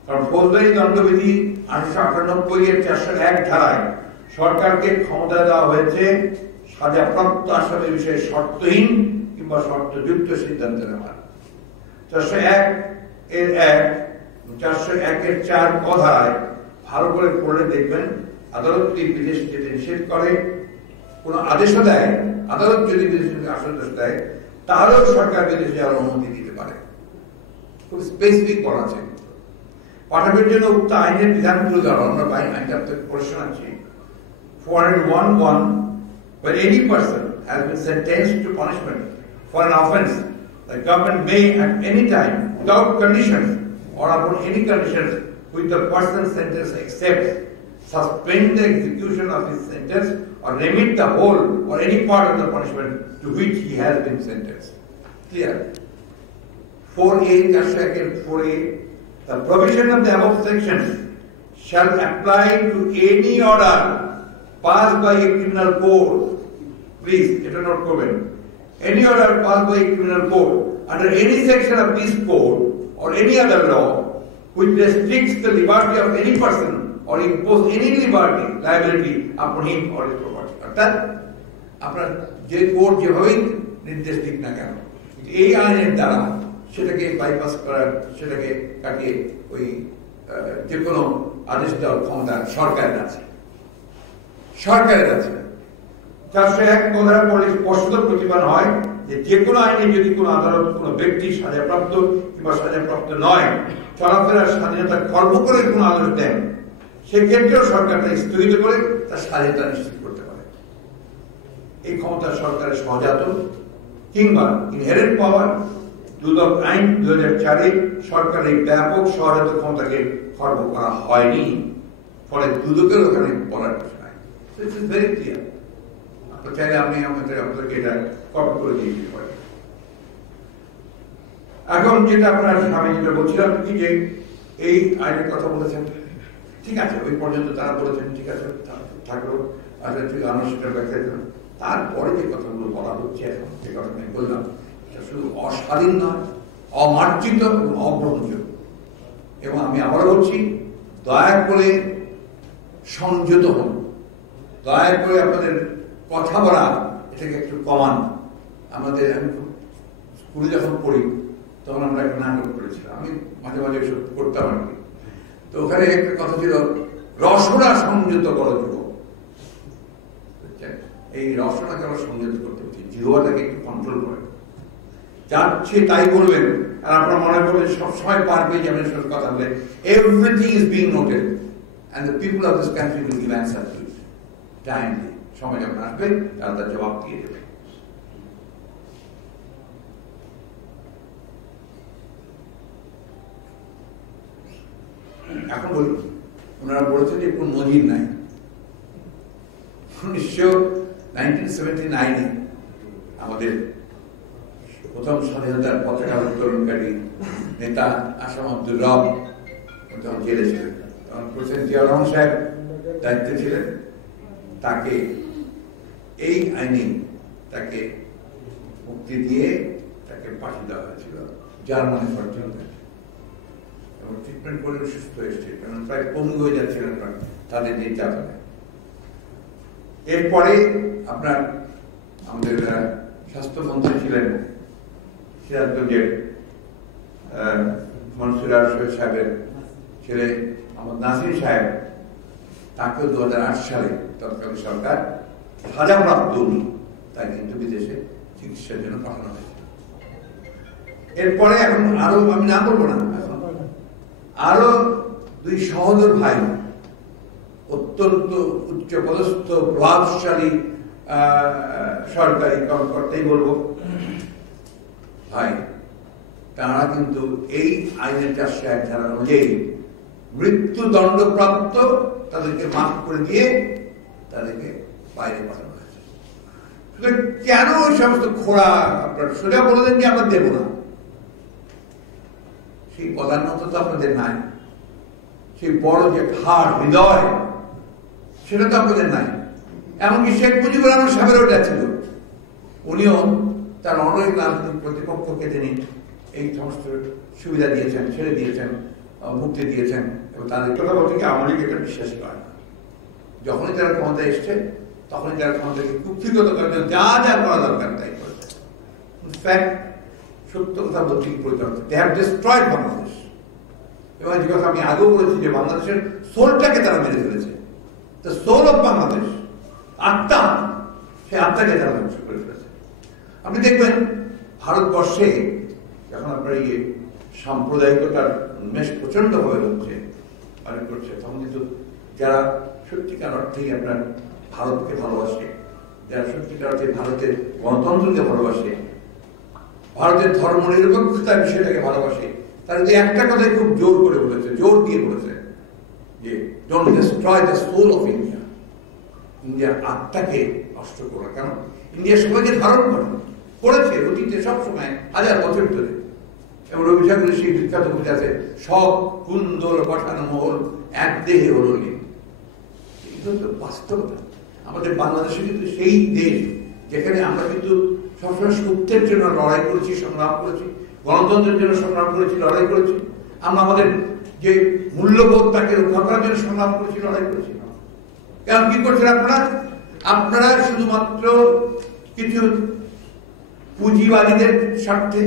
কারণ ফৌজদারি দণ্ডবিধি 1898 এর 401 ধারায় সরকারকে ক্ষমতা দেওয়া হয়েছে সাজাপ্রাপ্ত আসামির বিষয়ে শর্তহীন কিংবা শর্তযুক্ত সিদ্ধান্ত নেওয়ার। 401 এর 4 ক ধারায় ভালো করে পড়লে দেখবেন, আদালত যদি বিদেশ যেতে নিষেধ করে, কোন আদেশও দেয়, আদালত যদি বিদেশে আদেশ দেয়, তাহলেও সরকার বিদেশে যাওয়ার অনুমতি দিতে পারে। খুব স্পেসিফিক বলা আছে। পাঠকের জন্য উক্ত আইনের বিধানগুলো দেওয়া, আমরা আইনটা আপনাকে পড়ে শোনাচ্ছি। 401(1) When any person has been sentenced to punishment for an offence, the government may at any time, without conditions or upon any conditions which the person sentenced accepts, suspend the execution of his sentence or remit the whole or any part of the punishment to which he has been sentenced. Clear? 4A, 4A, the provision of the above sections shall apply to any order passed by a criminal court. Please, get a note comment. Any order passed by a criminal court under any section of this code or any other law which restricts the liberty of any person or impose any liberty, liability upon him or his property. অর্থাৎ আপনার যে court যেভাবেই নির্দেশ দিক না কেন, এই আইনের দ্বারা সেটাকে বাইপাস করার, সেটাকে কাটিয়ে ওই যে কোনো আদেশ দেওয়ার ক্ষমতা সরকারের আছে, সরকারের আছে। 401 ধারা পড়লে স্পষ্ট প্রতিপাদন হয় যে যে কোনো আইনে যদি কোনো আদালত কোনো ব্যক্তি সাজাপ্রাপ্ত কিংবা সাজাপ্রাপ্ত নয় চলাফেরার স্বাধীনতা খর্ব করে কোনো আদেশ দেন, সেক্ষেত্রেও সরকার তা স্থগিত করে তার স্বাধীনতা নিশ্চিত করতে পারে। এই ক্ষমতা সরকারের সহজাত কিংবা ইনহেরেন্ট পাওয়ার। দুদক আইন 2004-এ সরকারের এই ব্যাপক সহজাত ক্ষমতাকে খর্ব করা হয়নি, ফলে দুদকের ওখানে বলার কিছু নাই। It is very clear. আপনার চাইলে আমি আপনাদেরকে এটা কপি করে দিয়ে দিতে পারি। এখন যেটা আপনার আমি যেটা বলছিলাম কি, যে এই আইনের কথা বলেছেন, ঠিক আছে, ওই পর্যন্ত তারা বলেছেন, ঠিক আছে, থাকলো, আচ্ছা ঠিক, আমরা সেটা ব্যাখ্যা দিলাম। তারপরে যে কথাগুলো বলা হচ্ছে এখন, যে কথা আমি বললাম, সেটা শুধু অস্বাধীন নয়, অমার্জিত এবং অগ্রহণযোগ্য। এবং আমি আবারও বলছি, দয়া করে সংযত হন, দয়া করে আপনাদের কথা বলা এটাকে একটু কমান। আমাদের আমি স্কুলে যখন পড়ি তখন আমরা একটা নাটক করেছিলাম, আমি মাঝে মাঝে এসব করতাম আর কি। তো ওখানে একটা কথা ছিল, রসনা সংযত করো যুবক। এই রসনাকে আমরা সংযত করতে পারছি, জিহ্বাটাকে একটু কন্ট্রোল করে যাচ্ছে তাই বলবেন, আর আপনারা মনে করবেন সবসময় পার পেয়ে যাবেন সব কথা বলে। Everything is being noted and the people of this country will give answer to it timely. সময় যখন আসবে তারা তার জবাব দিয়ে দেবে। এখন বলি, ওনারা বলেছেন যে কোন নজির নাই। 1979-এ আমাদের প্রথম স্বাধীনতার পতাকা উত্তোলনকারী নেতা আসাম আব্দুর রব যখন জেলে ছিলেন, তখন প্রেসিডেন্ট জিয়া রহমান সাহেব দায়িত্বে ছিলেন। তাকে এই আইনে তাকে মুক্তি দিয়ে তাকে ফাঁসি দেওয়া হয়েছিল জার্মানি পর্যন্ত, এবং ট্রিটমেন্ট করে সুস্থ এসেছে, কারণ প্রায় পঙ্গু হয়ে যাচ্ছিলেন তাদের নির্যাতনে। এরপরে আপনার আমাদের স্বাস্থ্যমন্ত্রী ছিলেন সিরাজগঞ্জের মনসুর আরশদ সাহেবের ছেলে মোহাম্মদ নাসির সাহেব, তাকেও 2008 সালে তৎকালীন সরকার সাজাপ্রাপ্ত উনি, তাই কিন্তু বিদেশে চিকিৎসার জন্য পাঠানো হয়েছে। এরপরে এখন আরো, আমি না বলবো না, আরো দুই সহোদর ভাই, অত্যন্ত উচ্চপদস্থ প্রভাবশালী সরকারি কর্মকর্তাই বলবো ভাই, তারা কিন্তু এই আইনের 401 ধারা অনুযায়ী মৃত্যুদণ্ডপ্রাপ্ত তাদেরকে মাফ করে দিয়ে তাদেরকে বাইরে পাঠানো হয়েছে। কেন ওই সমস্ত খোড়া আপনারা সোজা বলে দেন যে আমরা দেব না? সেই প্রধানমন্ত্র তো আপনাদের নাই, সেই বড় যে হাড় হৃদয় সেটা তো আপনাদের নাই। এমনকি শেখ মুজিবুর রহমান সাহেবের ওটা ছিল, উনিও তার অনেক রাজনৈতিক প্রতিপক্ষকে তিনি এই সমস্ত সুবিধা দিয়েছেন, ছেড়ে দিয়েছেন, মুক্তি দিয়েছেন, এবং তাদের কথা বলতে কি আওয়ামী লীগ এটা বিশ্বাস করে না। যখনই তারা ক্ষমতায় এসছে তখনই তারা ক্ষমতাকে কুক্ষিগত করার জন্য যা যা করা দরকার তাই করেছে। ইনফ্যাক্ট সত্য কথা বলতে কি পরিচালনা, দে হ্যাভ ডিস্ট্রয়েড বাংলাদেশ। এবং যে কথা আমি আগেও বলেছি যে বাংলাদেশের সোলটাকে তারা মেরে ফেলেছে। দ্য সোল অফ বাংলাদেশ, আত্মা, সেই আত্মাকে তারা ধ্বংস করে ফেলেছে। আপনি দেখবেন ভারতবর্ষে যখন আপনার এই সাম্প্রদায়িকতার মেশ প্রচন্ড হয়ে হচ্ছে পালন করছে, তখন কিন্তু যারা সত্যিকার অর্থেই আপনার ভারতকে ভালোবাসে, যারা সত্যিকার অর্থে ভারতের গণতন্ত্রকে ভালোবাসে, ভারতের ধর্ম নিরপেক্ষতার বিষয়টাকে ভালোবাসে, তারা কিন্তু একটা কথাই খুব জোর করে বলেছে, জোর দিয়ে বলেছে যে don't destroy the soul of India. ইন্ডিয়ার আত্মাকে নষ্ট করো। কেন? ইন্ডিয়া সবাইকে ধারণ করেছে অতীতে সবসময় হাজার বছর ধরে। এবং রবি ঠাকুরের সেই বিখ্যাত কবিতা আছে, সব কুন্দর পাঠানো মহল এক দেহে হল লীন। এটা তো বাস্তবতা। আমাদের বাংলাদেশে কিন্তু সেই দেশ যেখানে আমরা কিন্তু সবসময় সত্যের জন্য লড়াই করেছি, সংগ্রাম করেছি, গণতন্ত্রের জন্য সংগ্রাম করেছি, লড়াই করেছি। আমরা আমাদের যে মূল্যবোধ তাকে রক্ষা করার জন্য সংগ্রাম করেছি, লড়াই করেছি। কেন কি করছেন আপনারা? আপনারা শুধুমাত্র কিছু পুঁজিবাদীদের স্বার্থে,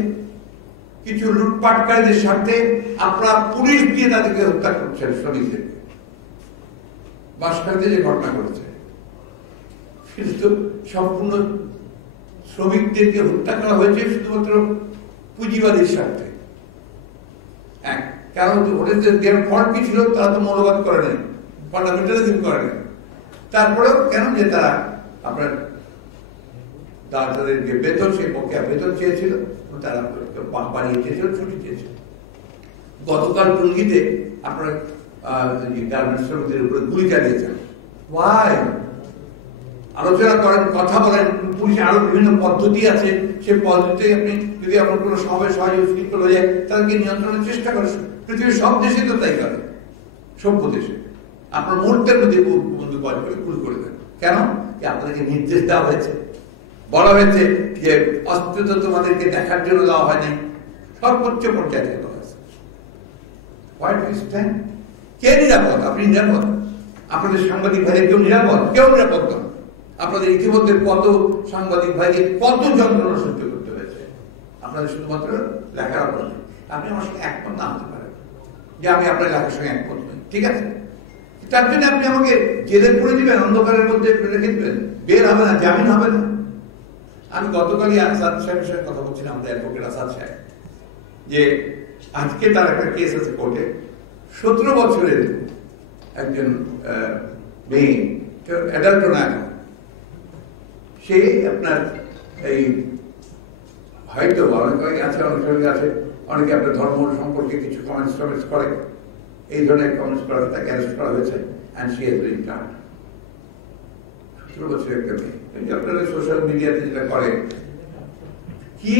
কিছু লুটপাটকারীদের স্বার্থে আপনারা পুলিশ দিয়ে তাদেরকে হত্যা করছেন। শ্রমিকদের বাসখালীতে যে ঘটনা ঘটেছে সেটা তো সম্পূর্ণ শ্রমিকদেরকে হত্যা করা হয়েছে শুধুমাত্র পুঁজিবাদীর স্বার্থে। কারণ ফল কি ছিল? তারা তো মৌলবাদ করে নেই, ফান্ডামেন্টালিজম করে নেই। তারপরেও কেন? যে তারা আপনার তাদের যে বেতন, সেই পক্ষে বেতন চেয়েছিল, তারা বাড়িয়ে চেয়েছিল, ছুটি চেয়েছিল। গতকাল টুঙ্গিতে আপনার গার্মেন্টস শ্রমিকদের উপরে গুলি চালিয়েছেন। ওয়াই? আলোচনা করেন, কথা বলেন, পুলিশে আরো বিভিন্ন পদ্ধতি আছে, সেই পদ্ধতিতে আপনি যদি আপনার কোনো সমাবেশ হয়, উৎকৃষ্ট হয়ে যায়, তাদেরকে নিয়ন্ত্রণের চেষ্টা করে। পৃথিবীর সব দেশে তো তাই করে, সভ্য দেশে। আপনার মুহূর্তের মধ্যে বন্ধু করে খুন করে দেন। কেন? যে আপনাদেরকে নির্দেশ দেওয়া হয়েছে, বলা হয়েছে যে অস্ত্র তো তোমাদেরকে দেখার জন্য দেওয়া হয় নাই, সর্বোচ্চ পর্যায়ে দেওয়া হয়েছে। কে নিরাপদ? আপনি নিরাপদ? আপনাদের সাংবাদিক ভাইদের কেউ নিরাপদ? কেউ নিরাপদ নয়। আপনাদের ইতিমধ্যে কত সাংবাদিক ভাইকে কত যন্ত্রণা সহ্য করতে হয়েছে আপনাদের শুধুমাত্র লেখার অপরাধে। আপনি আমার সঙ্গে একমত না হতে পারেন যে আমি আপনার লেখার সঙ্গে একমত নই, ঠিক আছে, তার জন্য আপনি আমাকে জেলে পুরে দিবেন, অন্ধকারের মধ্যে রেখে দিবেন, বের হবে না, জামিন হবে না। আমি গতকালই আসাদ সাহেবের সঙ্গে কথা বলছিলাম, আমাদের অ্যাডভোকেট আসাদ সাহেব, যে আজকে তার একটা কেস আছে কোর্টে, 17 বছরের একজন মেয়ে, অ্যাডাল্ট না, সে আপনার এই হয়তো অনেকে আছে, অনেক আছে, অনেকে আপনার ধর্ম সম্পর্কে কিছু কমেন্টস করে, এই ধরনের কমেন্টস করাতে তাকে অ্যারেস্ট করা হয়েছে। And she has been charged. 17 বছরের একটা মেয়ে, আপনারা সোশ্যাল মিডিয়াতে যেটা করে, কি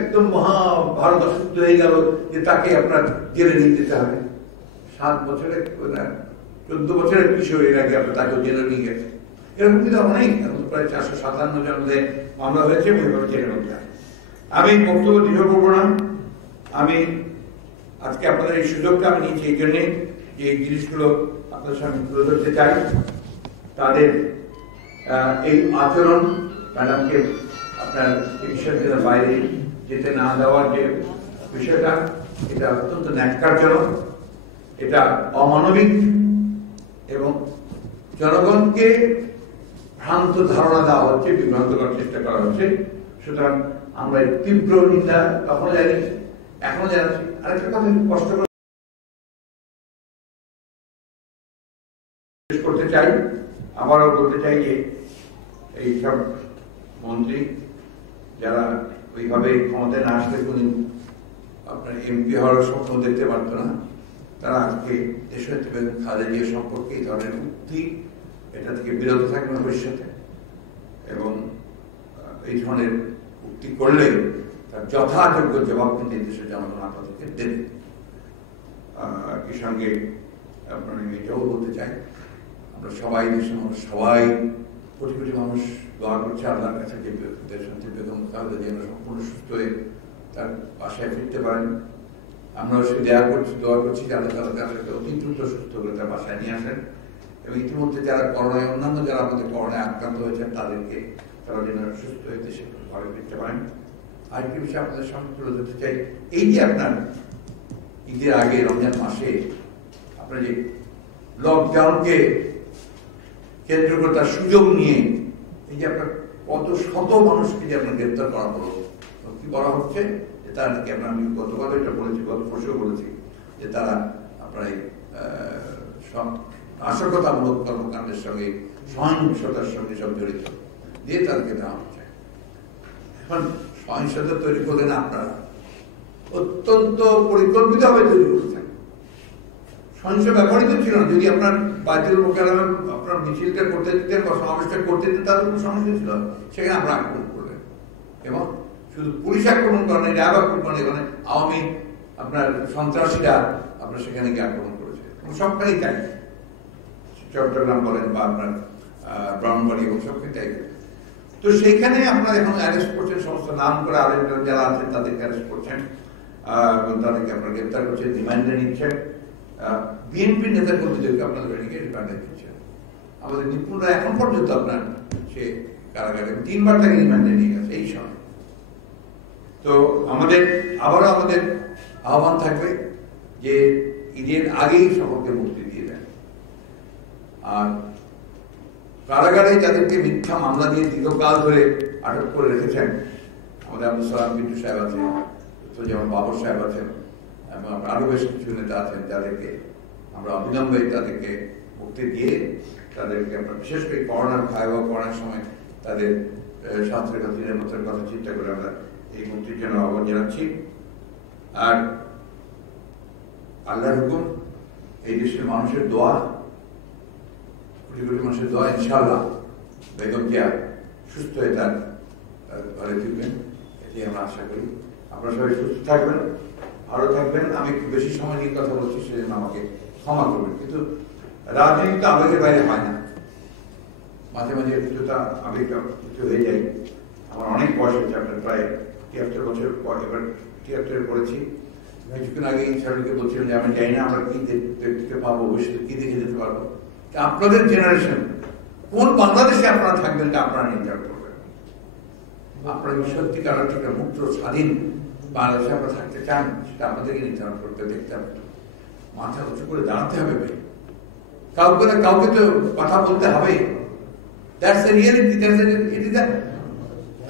একদম মহা ভারত অসুস্থ হয়ে গেল যে তাকে আপনার জেলে নিয়ে যেতে হবে। 7 বছরের 14 বছরের কিশোর, এর আগে আপনার তাকে জেলে নিয়ে গেছে। এরকম কিন্তু অনেক, প্রায় 457 জনের মামলা হয়েছে, ওইভাবে জেলে নিতে হয়। আমি বক্তব্য দীর্ঘ করবো না। আমি আজকে আপনাদের এই সুযোগটা আমি নিয়েছি এই জন্যে যে এই জিনিসগুলো আপনাদের সামনে তুলে ধরতে চাই। তাদের এই আচরণ, ম্যাডামকে আপনার চিকিৎসার জন্য বাইরে যেতে না দেওয়ার যে বিষয়টা, এটা অত্যন্ত ন্যাক্কারজনক, এটা অমানবিক এবং জনগণকে ভ্রান্ত ধারণা দেওয়া হচ্ছে, বিভ্রান্ত করার চেষ্টা করা হচ্ছে। সুতরাং আমরা তীব্র নিন্দা তখনও জানি, এখনো জানাচ্ছি। আরেকটা কথা কষ্ট করতে চাই, আবারও বলতে চাই যে এই সব মন্ত্রী যারা ওইভাবে ক্ষমতায় না আসলে কোনদিন আপনার এমপি হওয়ার স্বপ্ন দেখতে পারতো না, তারা আজকে দেশনেত্রী বেগম খালেদা জিয়া সম্পর্কে এই ধরনের উক্তি এটা থেকে বিরত থাকবেন ভবিষ্যতে, এবং এই ধরনের উক্তি করলে তার যথাযোগ্য জবাব কিন্তু দেশের জনগণ আপনাদেরকে দেবে। একই সঙ্গে আপনার এটাও বলতে চাই, আমরা সবাই দেশের মানুষ, সবাই কোটি কোটি মানুষ দোয়া করছে আল্লাহর কাছে যে দেশনেত্রী বেগম খালেদা জিয়া সম্পূর্ণ সুস্থ হয়ে তার বাসায় ফিরতে পারেন। আমরাও সে দোয়া করছি যে আল্লাহ তাআলা তাদেরকে অতি দ্রুত সুস্থ করে তার বাসায় নিয়ে আসেন, এবং ইতিমধ্যে যারা করোনায়, অন্যান্য যারা আমাদের করোনায় আক্রান্ত হয়েছেন তাদেরকে তারা যেন সুস্থ হয়ে দেশে ঘরে ফিরতে পারেন। আরেকটি বিষয় আপনাদের সামনে তুলে ধরতে চাই, এই যে আপনার ঈদের আগে রমজান মাসে আপনার যে লকডাউনকে কেন্দ্র করে তার সুযোগ নিয়ে এই যে আপনার কত শত মানুষকে যে আপনার গ্রেপ্তার করা হলো, কি বলা হচ্ছে যে তারা নাকি আপনার, আমি গতকাল এটা বলেছি, গত পরশুও বলেছি যে তারা আপনার এই সব নাশকতামূলক কর্মকাণ্ডের সঙ্গে, সহিংসতার সঙ্গে সব জড়িত দিয়ে তাদেরকে দেওয়া হচ্ছে। এখন সহিংসতা তৈরি করলেন আপনারা, অত্যন্ত পরিকল্পিতভাবে তৈরি করেছেন। সহিংস ব্যাপারই তো ছিল না। যদি আপনার বাইতুল মোকাররমে আপনার মিছিলটা করতে দিতেন বা সমাবেশটা করতে দিতেন তাদের কোনো সমস্যা ছিল, সেখানে আমরা আক্রমণ করলেন, এবং শুধু পুলিশ আক্রমণ করেন, র্যাব আক্রমণ করেন, এখানে আওয়ামী আপনার সন্ত্রাসীরা আপনার সেখানে গিয়ে আক্রমণ করেছে, সবখানেই তাই, চট্টগ্রাম বলেন বা আপনার ব্রাহ্মণবাড়ি এবং সবখানে তাই। তো সেইখানে আপনারা এখন অ্যারেস্ট করছেন, সমস্ত নাম করে আরেকজন যারা আছেন তাদেরকে অ্যারেস্ট করছেন, তাদেরকে আপনারা গ্রেপ্তার করছেন, রিমান্ডে নিচ্ছেন। বিএনপির নেতা কর্মীদেরকে আপনাদের রিমান্ডে দিচ্ছেন। আমাদের নিপুণরা এখন পর্যন্ত আপনার সে কারাগারে 3বার তাকে রিমান্ডে নিয়ে গেছে এই সময়। তো আবারও আমাদের আহ্বান থাকবে যে ঈদের আগেই সকলকে মুক্তি দিয়ে দেন। আর কারাগারে যাদেরকে মিথ্যা মামলা দিয়ে দীর্ঘকাল ধরে আটক করে রেখেছেন, আমাদের আব্দুল সালাম বিট্টু সাহেব আছেন, তো যেমন বাবর সাহেব আছেন, এবং আরো বেশ কিছু নেতা আছেন, যাদেরকে আমরা অবিলম্বে তাদেরকে মুক্তি দিয়ে তাদেরকে আমরা বিশেষ করে করোনার ভয়াবহ করোনার সময় তাদের স্বাস্থ্যের কথা, নিরাপত্তার কথা চিন্তা করে আমরা এই মুক্তির জন্য আহ্বান জানাচ্ছি। আর আল্লাহর হুকুম, এই দেশের মানুষের দোয়া, কোটি কোটি মানুষের দোয়া, ইনশাআল্লাহ বেগম জিয়া সুস্থ হয়ে তার ঘরে ফিরবেন, এটি আমরা আশা করি। আপনারা সবাই সুস্থ থাকবেন, ভালো থাকবেন। আমি একটু বেশি সময় নিয়ে কথা বলছি, সেজন্য আমাকে ক্ষমা করবেন। কিন্তু রাজনীতি তো আবেগের বাইরে হয় না, মাঝে মাঝে কিছুটা আবেগটা কিছু হয়ে যায়। আমার অনেক বয়স হয়েছে, আপনার প্রায় 73 বছর পর, এবার 73 পড়েছি। কিছুক্ষণ আগে ইনশাআল্লাহকে বলছিলাম যে আমি জানি না আমরা কি দেখতে পাবো, ভবিষ্যতে কি দেখে যেতে পারবো। আপনাদের জেনারেশন কোন বাংলাদেশে আপনারা থাকবেন তা আপনারা নির্ধারণ করবেন। আপনারা সত্যিকার অর্থে মুক্ত স্বাধীন বাংলাদেশে আপনারা থাকতে চান, সেটা আপনাদেরকে নির্ধারণ করতে, দেখতে হবে। মাথা উঁচু করে দাঁড়াতে হবে, কাউকে না কাউকে তো কথা বলতে হবে।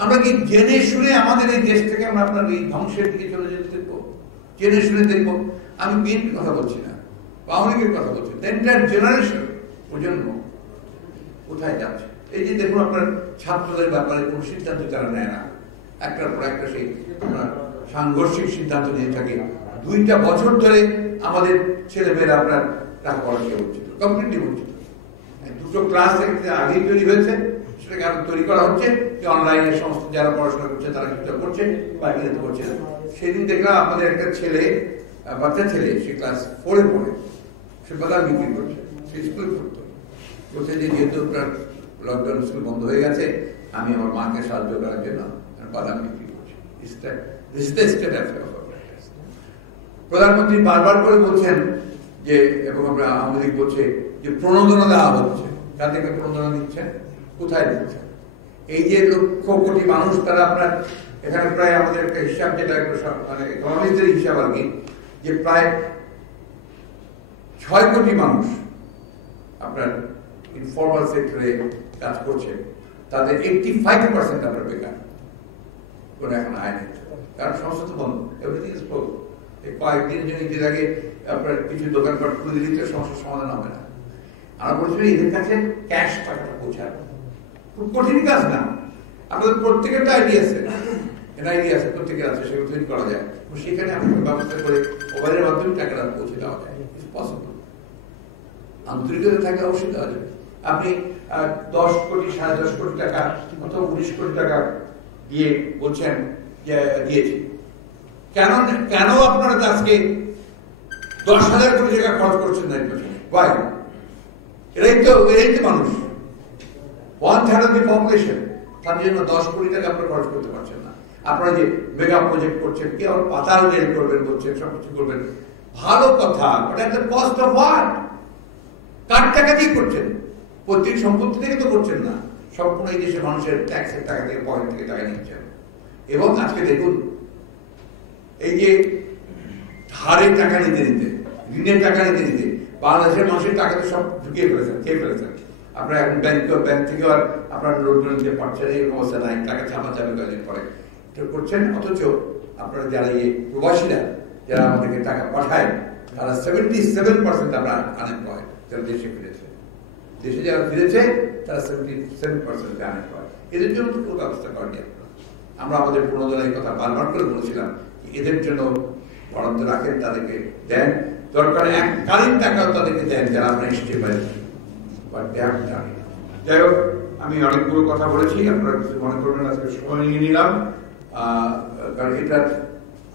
আমরা কি জেনে শুনে আমাদের এই দেশ থেকে আমরা আপনার এই ধ্বংসের দিকে চলে যেতে দেখবো? জেনে শুনে দেখবো? আমি বিএনপির কথা বলছি না, আওয়ামী লীগের কথা বলছি। জেনারেশন, প্রজন্ম কোথায় যাচ্ছে? এই যে দেখুন, আপনার ছাত্রদের ব্যাপারে কোন সিদ্ধান্ত তারা নেয় না, একটার পর একটা সেই আপনার সাংঘর্ষিক সিদ্ধান্ত নিয়ে থাকে। 2টা বছর ধরে আমাদের ছেলেমেয়েরা আপনার টাকা পড়াশোনা উচিত, কমপ্লিটলি উচিত। 2টো ক্লাস আগেই তৈরি হয়েছে, সেটাকে আরো তৈরি করা হচ্ছে যে অনলাইনে সমস্ত যারা পড়াশোনা করছে তারা কিছুটা করছে বা ইংরেজি করছে না। সেদিন দেখলাম আমাদের একটা ছেলে, বাচ্চা ছেলে, সে ক্লাস 4-এ পড়ে, সে বাজার বিক্রি করছে, সে স্কুলে পড়তো। বলছে যে যেহেতু আপনার লকডাউন, স্কুল বন্ধ হয়ে গেছে, আমি আমার মাকে সাহায্য করার জন্য বাদাম বিক্রি করছি। প্রধানমন্ত্রী বারবার করে বলছেন যে, এবং আমরা আওয়ামী লীগ বলছে যে প্রণোদনা দেওয়া হচ্ছে। তাদেরকে প্রণোদনা দিচ্ছেন, কোথায় দিচ্ছেন? এই যে লক্ষ কোটি মানুষ, তারা আপনার এখানে প্রায় আমাদের একটা হিসাব, যেটা মানে ইকোনমিক্সের হিসাব আর কি, যে প্রায় 6 কোটি মানুষ আপনার ইনফর্মাল সেক্টরে কাজ করছে, তাদের 85% আপনার বেকার, কোনো এখন আয় নেই, কারণ সংস্থা তো বন্ধ, এভরিথিং ইজ ক্লোজ। কয়েকদিন জন্য ঈদের আগে আপনার কিছু দোকানপাট খুলে দিতে সমস্যার সমাধান হবে না। আমরা বলছিলাম এদের কাছে ক্যাশ টাকাটা পৌঁছাবে, খুব কঠিন কাজ না। আপনাদের প্রত্যেকের তো আইডিয়া আছে, এনআইডি আছে, প্রত্যেকের আছে, সেগুলো তৈরি করা যায়। সেখানে আপনাকে ব্যবস্থা করে ওভারের মাধ্যমে টাকাটা পৌঁছে দেওয়া যায়, ইটস পসিবল। আন্তরিকতা থাকে অবশ্যই দেওয়া যাবে। আপনি 10 কোটি 10.5 কোটি টাকা অথবা 19 কোটি টাকা দিয়ে বলছেন দিয়েছি, কেন আপনারা আজকে 10,000 কোটি টাকা খরচ করছেন না? এটাই তো মানুষ, 1/3 of the population, তার জন্য 10 কোটি টাকা আপনারা খরচ করতে পারছেন না। আপনারা যে মেগা প্রজেক্ট করছেন, কি আবার পাতাল রেল করবেন বলছেন, সবকিছু করবেন, ভালো কথা, but at the cost of what? কার টাকা দিয়ে করছেন? পৈতৃক সম্পত্তি থেকে তো করছেন না, সম্পূর্ণ এই দেশের মানুষের ট্যাক্সের টাকা থেকে, পয়েন্ট থেকে টাকা নিচ্ছেন। এবং আজকে দেখুন, এই যে ধারের টাকা নিতে নিতে, ঋণের টাকা নিতে নিতে বাংলাদেশের মানুষের টাকা তো সব ঢুকিয়ে ফেলেছেন, খেয়ে ফেলেছেন। আপনারা এখন ব্যাংক থেকে আর আপনার লোন নিতে পারছেন, এই অবস্থা নাই, টাকা ছাপা যাবে কয়েকদিন পরে করছেন। অথচ আপনারা যারা এই প্রবাসীরা যারা আমাদেরকে টাকা পাঠায়, তারা 77% আমরা আনএমপ্লয়েড, যারা দেশে ফিরেছে। দেশে যারা ফিরেছে তারা 77% আনএমপ্লয়েড। এদের জন্য তো কোনো ব্যবস্থা করেনি আপনারা। আমরা আমাদের প্রণোদনার কথা বারবার করে বলেছিলাম, এদের জন্য বরাদ্দ রাখেন, তাদেরকে দেন, দরকার এককালীন টাকাও তাদেরকে দেন যারা আমরা এসে পারি। যাই হোক, আমি অনেকগুলো কথা বলেছি, আপনারা কিছু মনে করবেন, আজকে সময় নিয়ে নিলাম, কারণ এটা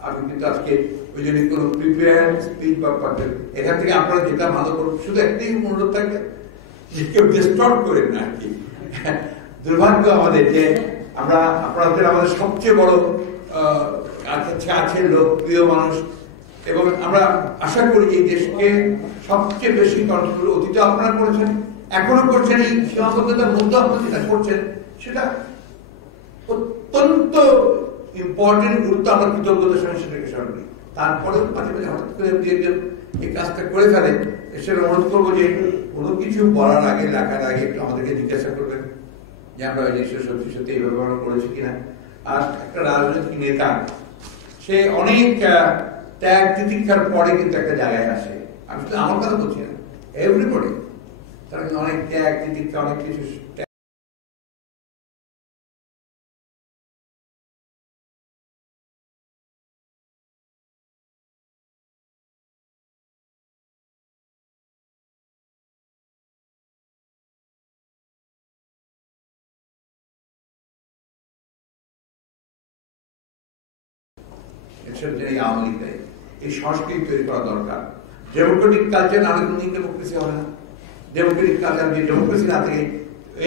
আমি কিন্তু আজকে ওই জন্য কোনো প্রিপেয়ার স্পিচ বা এখান থেকে আপনারা যেটা ভালো করুন, শুধু একটাই অনুরোধ থাকবে, কেউ ডিস্টর্ব করেন না আর কি। দুর্ভাগ্য আমাদের যে আমরা আপনাদের আমাদের সবচেয়ে বড় কাছের লোক, প্রিয় মানুষ, এবং আমরা আশা করি এই দেশকে সবচেয়ে বেশি কন্ট্রোল অতীতে আপনারা করেছেন, এখনো করছেন, এই সীমাবদ্ধতার মধ্যে আপনারা যেটা করছেন সেটা অত্যন্ত ইম্পর্টেন্ট, গুরুত্ব, আমরা কৃতজ্ঞতার সঙ্গে সেটাকে স্মরণ করি। তারপরে মাঝে মাঝে হঠাৎ করে এই কাজটা করে ফেলে, সেটা অনুরোধ করবো যে কোনো কিছু বলার আগে, লেখার আগে একটু আমাদেরকে জিজ্ঞাসা করবেন যে আমরা ওই জিনিসটা সত্যি সত্যি এই ব্যবহার করেছি কিনা। আর একটা রাজনৈতিক নেতা, সে অনেক ত্যাগ তিতিক্ষার পরে কিন্তু একটা জায়গায় আসে। আমি শুধু আমার কথা বলছি না, এভরিবডি, তারা কিন্তু অনেক ত্যাগ তিতিক্ষা, অনেক কিছু আওয়ামী লীগ দেয়। এই সংস্কৃতি তৈরি করা দরকার। ডেমোক্রেটিক কালচার না হলে কোনো ডেমোক্রেসি হবে না। ডেমোক্রেটিক কালচার, যে ডেমোক্রেসি না থাকে,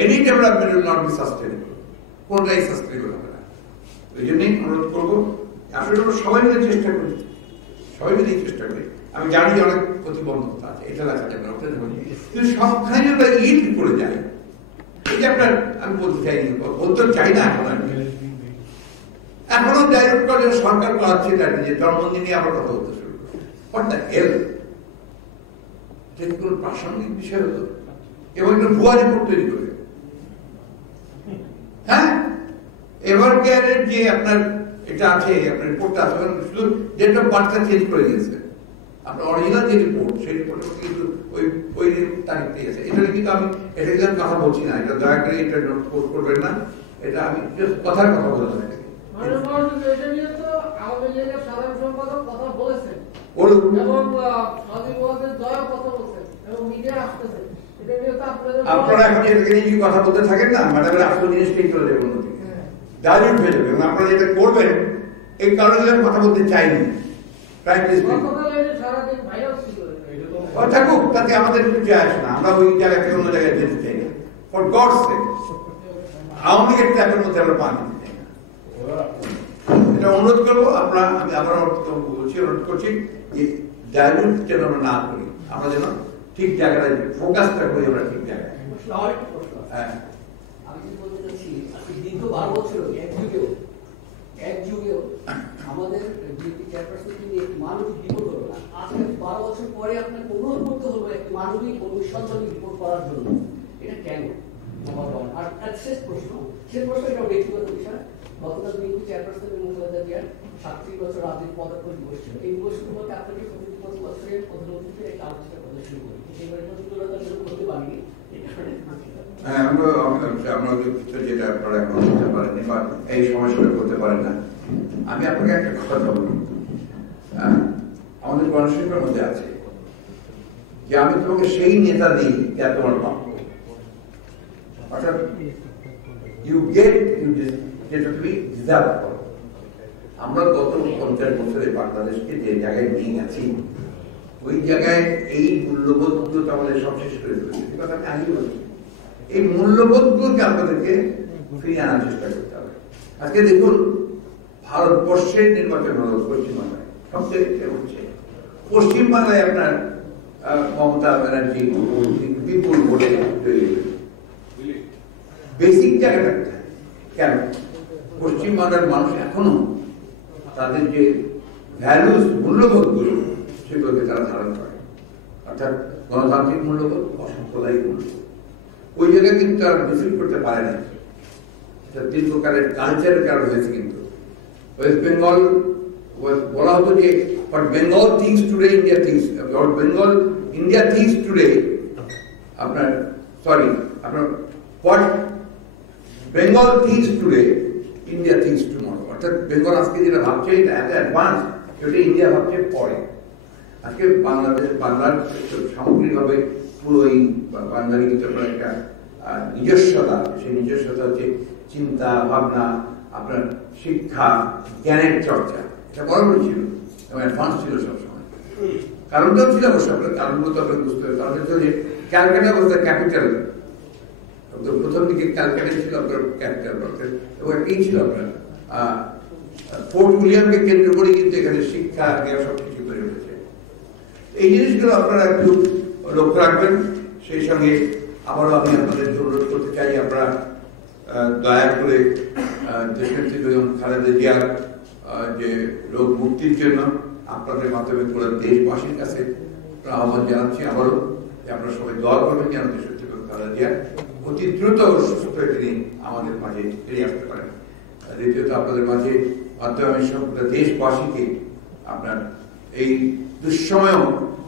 any development will not be sustainable, কোনটাই সাস্টেনেবল হবে না। এই জন্যই অনুরোধ করবো, আসলে আমরা সবাই মিলে চেষ্টা করি, সবাই মিলেই চেষ্টা করি। আমি জানি যে অনেক প্রতিবন্ধকতা আছে, এটা লেখা যাবে না, কিন্তু সবখানে আমরা ইট করে যাই, এটা আপনার আমি বলতে চাইনি, বলতে চাই না এখন। এখনো ডাইরেক্ট করে সরকার করাচ্ছে যে জন্মদিন নিয়ে আবার কথা বলতে শুরু করছে, হোয়াট দ্য হেল, যেগুলো প্রাসঙ্গিক বিষয় হতো, এবং একটা ভুয়া রিপোর্ট তৈরি করে। হ্যাঁ, এবার যে আপনার এটা আছে, আপনার রিপোর্টটা আছে, শুধু ডেট অফ বার্থটা চেঞ্জ করে দিয়েছে। আপনার অরিজিনাল যে রিপোর্ট, সেই রিপোর্টটা কিন্তু ওই তারিখ দিয়ে আছে। এটা কিন্তু আমি এটা কিন্তু আমি কথা বলছি না, এটা দয়া করে এটা নোট করবেন না, এটা আমি কথার কথা বলে থাকি। আপনারা এখন এটাকে নিয়ে কথা বলতে থাকেন না, ম্যাডামের আসল জিনিসটাই চলে যাবে অন্যদিকে, ডাইরেক্ট হয়ে যাবে। এবং আপনারা যেটা করবেন এই কারণে কথা বলতে চাইনি, থাকুক, তাতে আমাদের কিছু যায় আসে না, আমরা ওই জায়গা থেকে অন্য জায়গায় যেতে চাই না। ফর গডস সেক, আওয়ামী লীগের ট্র্যাপের মধ্যে আমরা পা দিতে চাই না। এটা অনুরোধ করবো, আপনারা, আমি আবার বলছি, অনুরোধ করছি যে ডাইলুট যেন আমরা না করি, আমরা যেন ঠিক জায়গায় ফোকাসটা করি, আমরা ঠিক জায়গায়। হ্যাঁ, আমি বলতে চাচ্ছি, দীর্ঘ 12 বছর এক যুগেও আমাদের বিএনপি চেয়ারপারসন তিনি একটি মানবিক রিপোর্ট হলো না। আজকে 12 বছর পরে আপনাকে অনুরোধ করতে হলো একটি মানবিক অনুসন্ধানী রিপোর্ট করার জন্য, এটা কেন? আর শেষ প্রশ্ন এটা ব্যক্তিগত বিষয়। গতকাল বিএনপি চেয়ারপারসন মুক্তিযোদ্ধা জিয়ার 37 বছর রাজনীতি পদার্পণ দিবস ছিল। এই দিবসের মধ্যে আপনাকে প্রতি বছরের প্রধানমন্ত্রীকে একটা আলোচনা প্রদর্শন করি, সেবারে তুলনাটা করতে পারিনি। আমরা যেটা আপনারা এখন করতে পারেননি বা এই সমস্যাটা করতে পারেন না, আমি আপনাকে একটা কথা বলি, আমাদের গণশিল্পের মধ্যে আছে যে আমি তোমাকে সেই নেতা দিই যা তোমার বাপ, অর্থাৎ ইউ গেট যেটা তুমি ডিজার্ভ করো। আমরা গত 50 বছরে বাংলাদেশকে যে জায়গায় নিয়ে গেছি, ওই জায়গায় এই মূল্যবোধগুলো তো আমাদের সব শেষ করে ফেলেছে। কথা আমি আগে বলছি, এই মূল্যবোধগুলোকে আপনাদেরকে ফিরিয়ে আনার চেষ্টা করতে হবে। আজকে দেখুন, ভারতবর্ষের নির্বাচন হলো পশ্চিমবাংলায়, সবচেয়ে হচ্ছে পশ্চিমবাংলায় আপনার মমতা ব্যানার্জি বিপুল ভোটে তৈরি হয়েছে। বেসিক জায়গাটা কেন? পশ্চিমবাংলার মানুষ এখনো তাদের যে ভ্যালুস, মূল্যবোধগুলো, সেগুলোকে তারা ধারণ করে, অর্থাৎ গণতান্ত্রিক মূল্যবোধ, অসাম্প্রদায়িক মূল্যবোধ। ওই জায়গায় কিন্তু তারা ডিফিট করতে পারে না। দীর্ঘকালের কালচারের কারণ হয়েছে। কিন্তু ওয়েস্ট বেঙ্গল বলা হতো যে what Bengal thinks today, India thinks, or Bengal, India thinks today, what Bengal thinks today, India thinks tomorrow. অর্থাৎ বেঙ্গল আজকে যেটা ভাবছে এটা এত অ্যাডভান্স, সেটা ইন্ডিয়া ভাবছে পরে। আজকে বাংলার সামগ্রিকভাবে পুরো এই বাঙালি কিন্তু একটা নিজস্বতা, সেই নিজস্বতা হচ্ছে চিন্তা ভাবনা, আপনার শিক্ষা, জ্ঞানের চর্চা, এটা বরাবর ছিল এবং অ্যাডভান্স ছিল সবসময়। কারণটাও ছিল অবশ্য, আপনার কারণগুলো তো আপনার বুঝতে হবে। কারণ হচ্ছে যে ক্যালকাটা ওয়াজ দ্য ক্যাপিটাল, প্রথম দিকে ক্যালকাটা ছিল আপনার ক্যাপিটাল, এবং একটাই ছিল আপনার ফোর্ট উইলিয়ামকে কেন্দ্র করে কিন্তু এখানে শিক্ষা, জ্ঞান সবকিছু তৈরি হয়েছে। এই জিনিসগুলো আপনারা একটু লক্ষ্য রাখবেন। সেই সঙ্গে আবারও আমি আপনাদের অনুরোধ করতে চাই, আপনারা দয়া করে দেশনেত্রী বেগম খালেদা জিয়ার যে রোগ মুক্তির জন্য আপনাদের মাধ্যমে পুরো দেশবাসীর কাছে আহ্বান জানাচ্ছি আবারও যে আপনারা সবাই দোয়া করবেন যেন দেশনেত্রী বেগম খালেদা জিয়া অতি দ্রুত সুস্থ হয়ে তিনি আমাদের মাঝে ফিরে আসতে পারেন। দ্বিতীয়ত, আপনাদের মাঝে মাধ্যমে আমি সব দেশবাসীকে আপনার এই দুঃসময়েও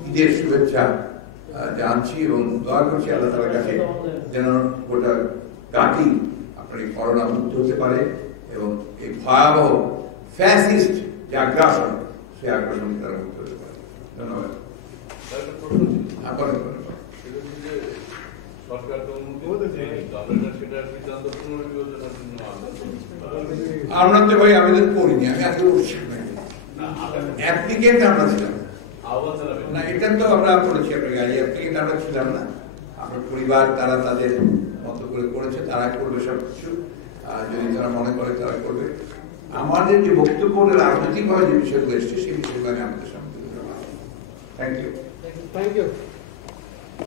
ঈদের শুভেচ্ছা জানছি এবং দোয়া করছি আল্লাহ তাআলার কাছে যেন গোটা জাতি আপনার এই করোনা মুক্ত হতে পারে এবং এই ভয়াবহ ফ্যাসিস্ট যে আগ্রাসন, সেই আগ্রাসন তারা মুক্ত হতে পারে। ধন্যবাদ। আমরা তো ভাই আবেদন করিনি, আমি আগে অ্যাপ্লিকেন্ট আমরা ছিলাম না, এটা তো আমরা করেছি আপনাকে আগে অ্যাপ্লিকেন্ট আমরা ছিলাম না। আপনার পরিবার তারা তাদের মতো করে করেছে, তারা করবে সবকিছু, যদি তারা মনে করে তারা করবে। আমাদের যে বক্তব্য রাজনৈতিকভাবে যে বিষয়গুলো এসছে সেই বিষয়গুলো আমি আমাদের সামনে। Thank you.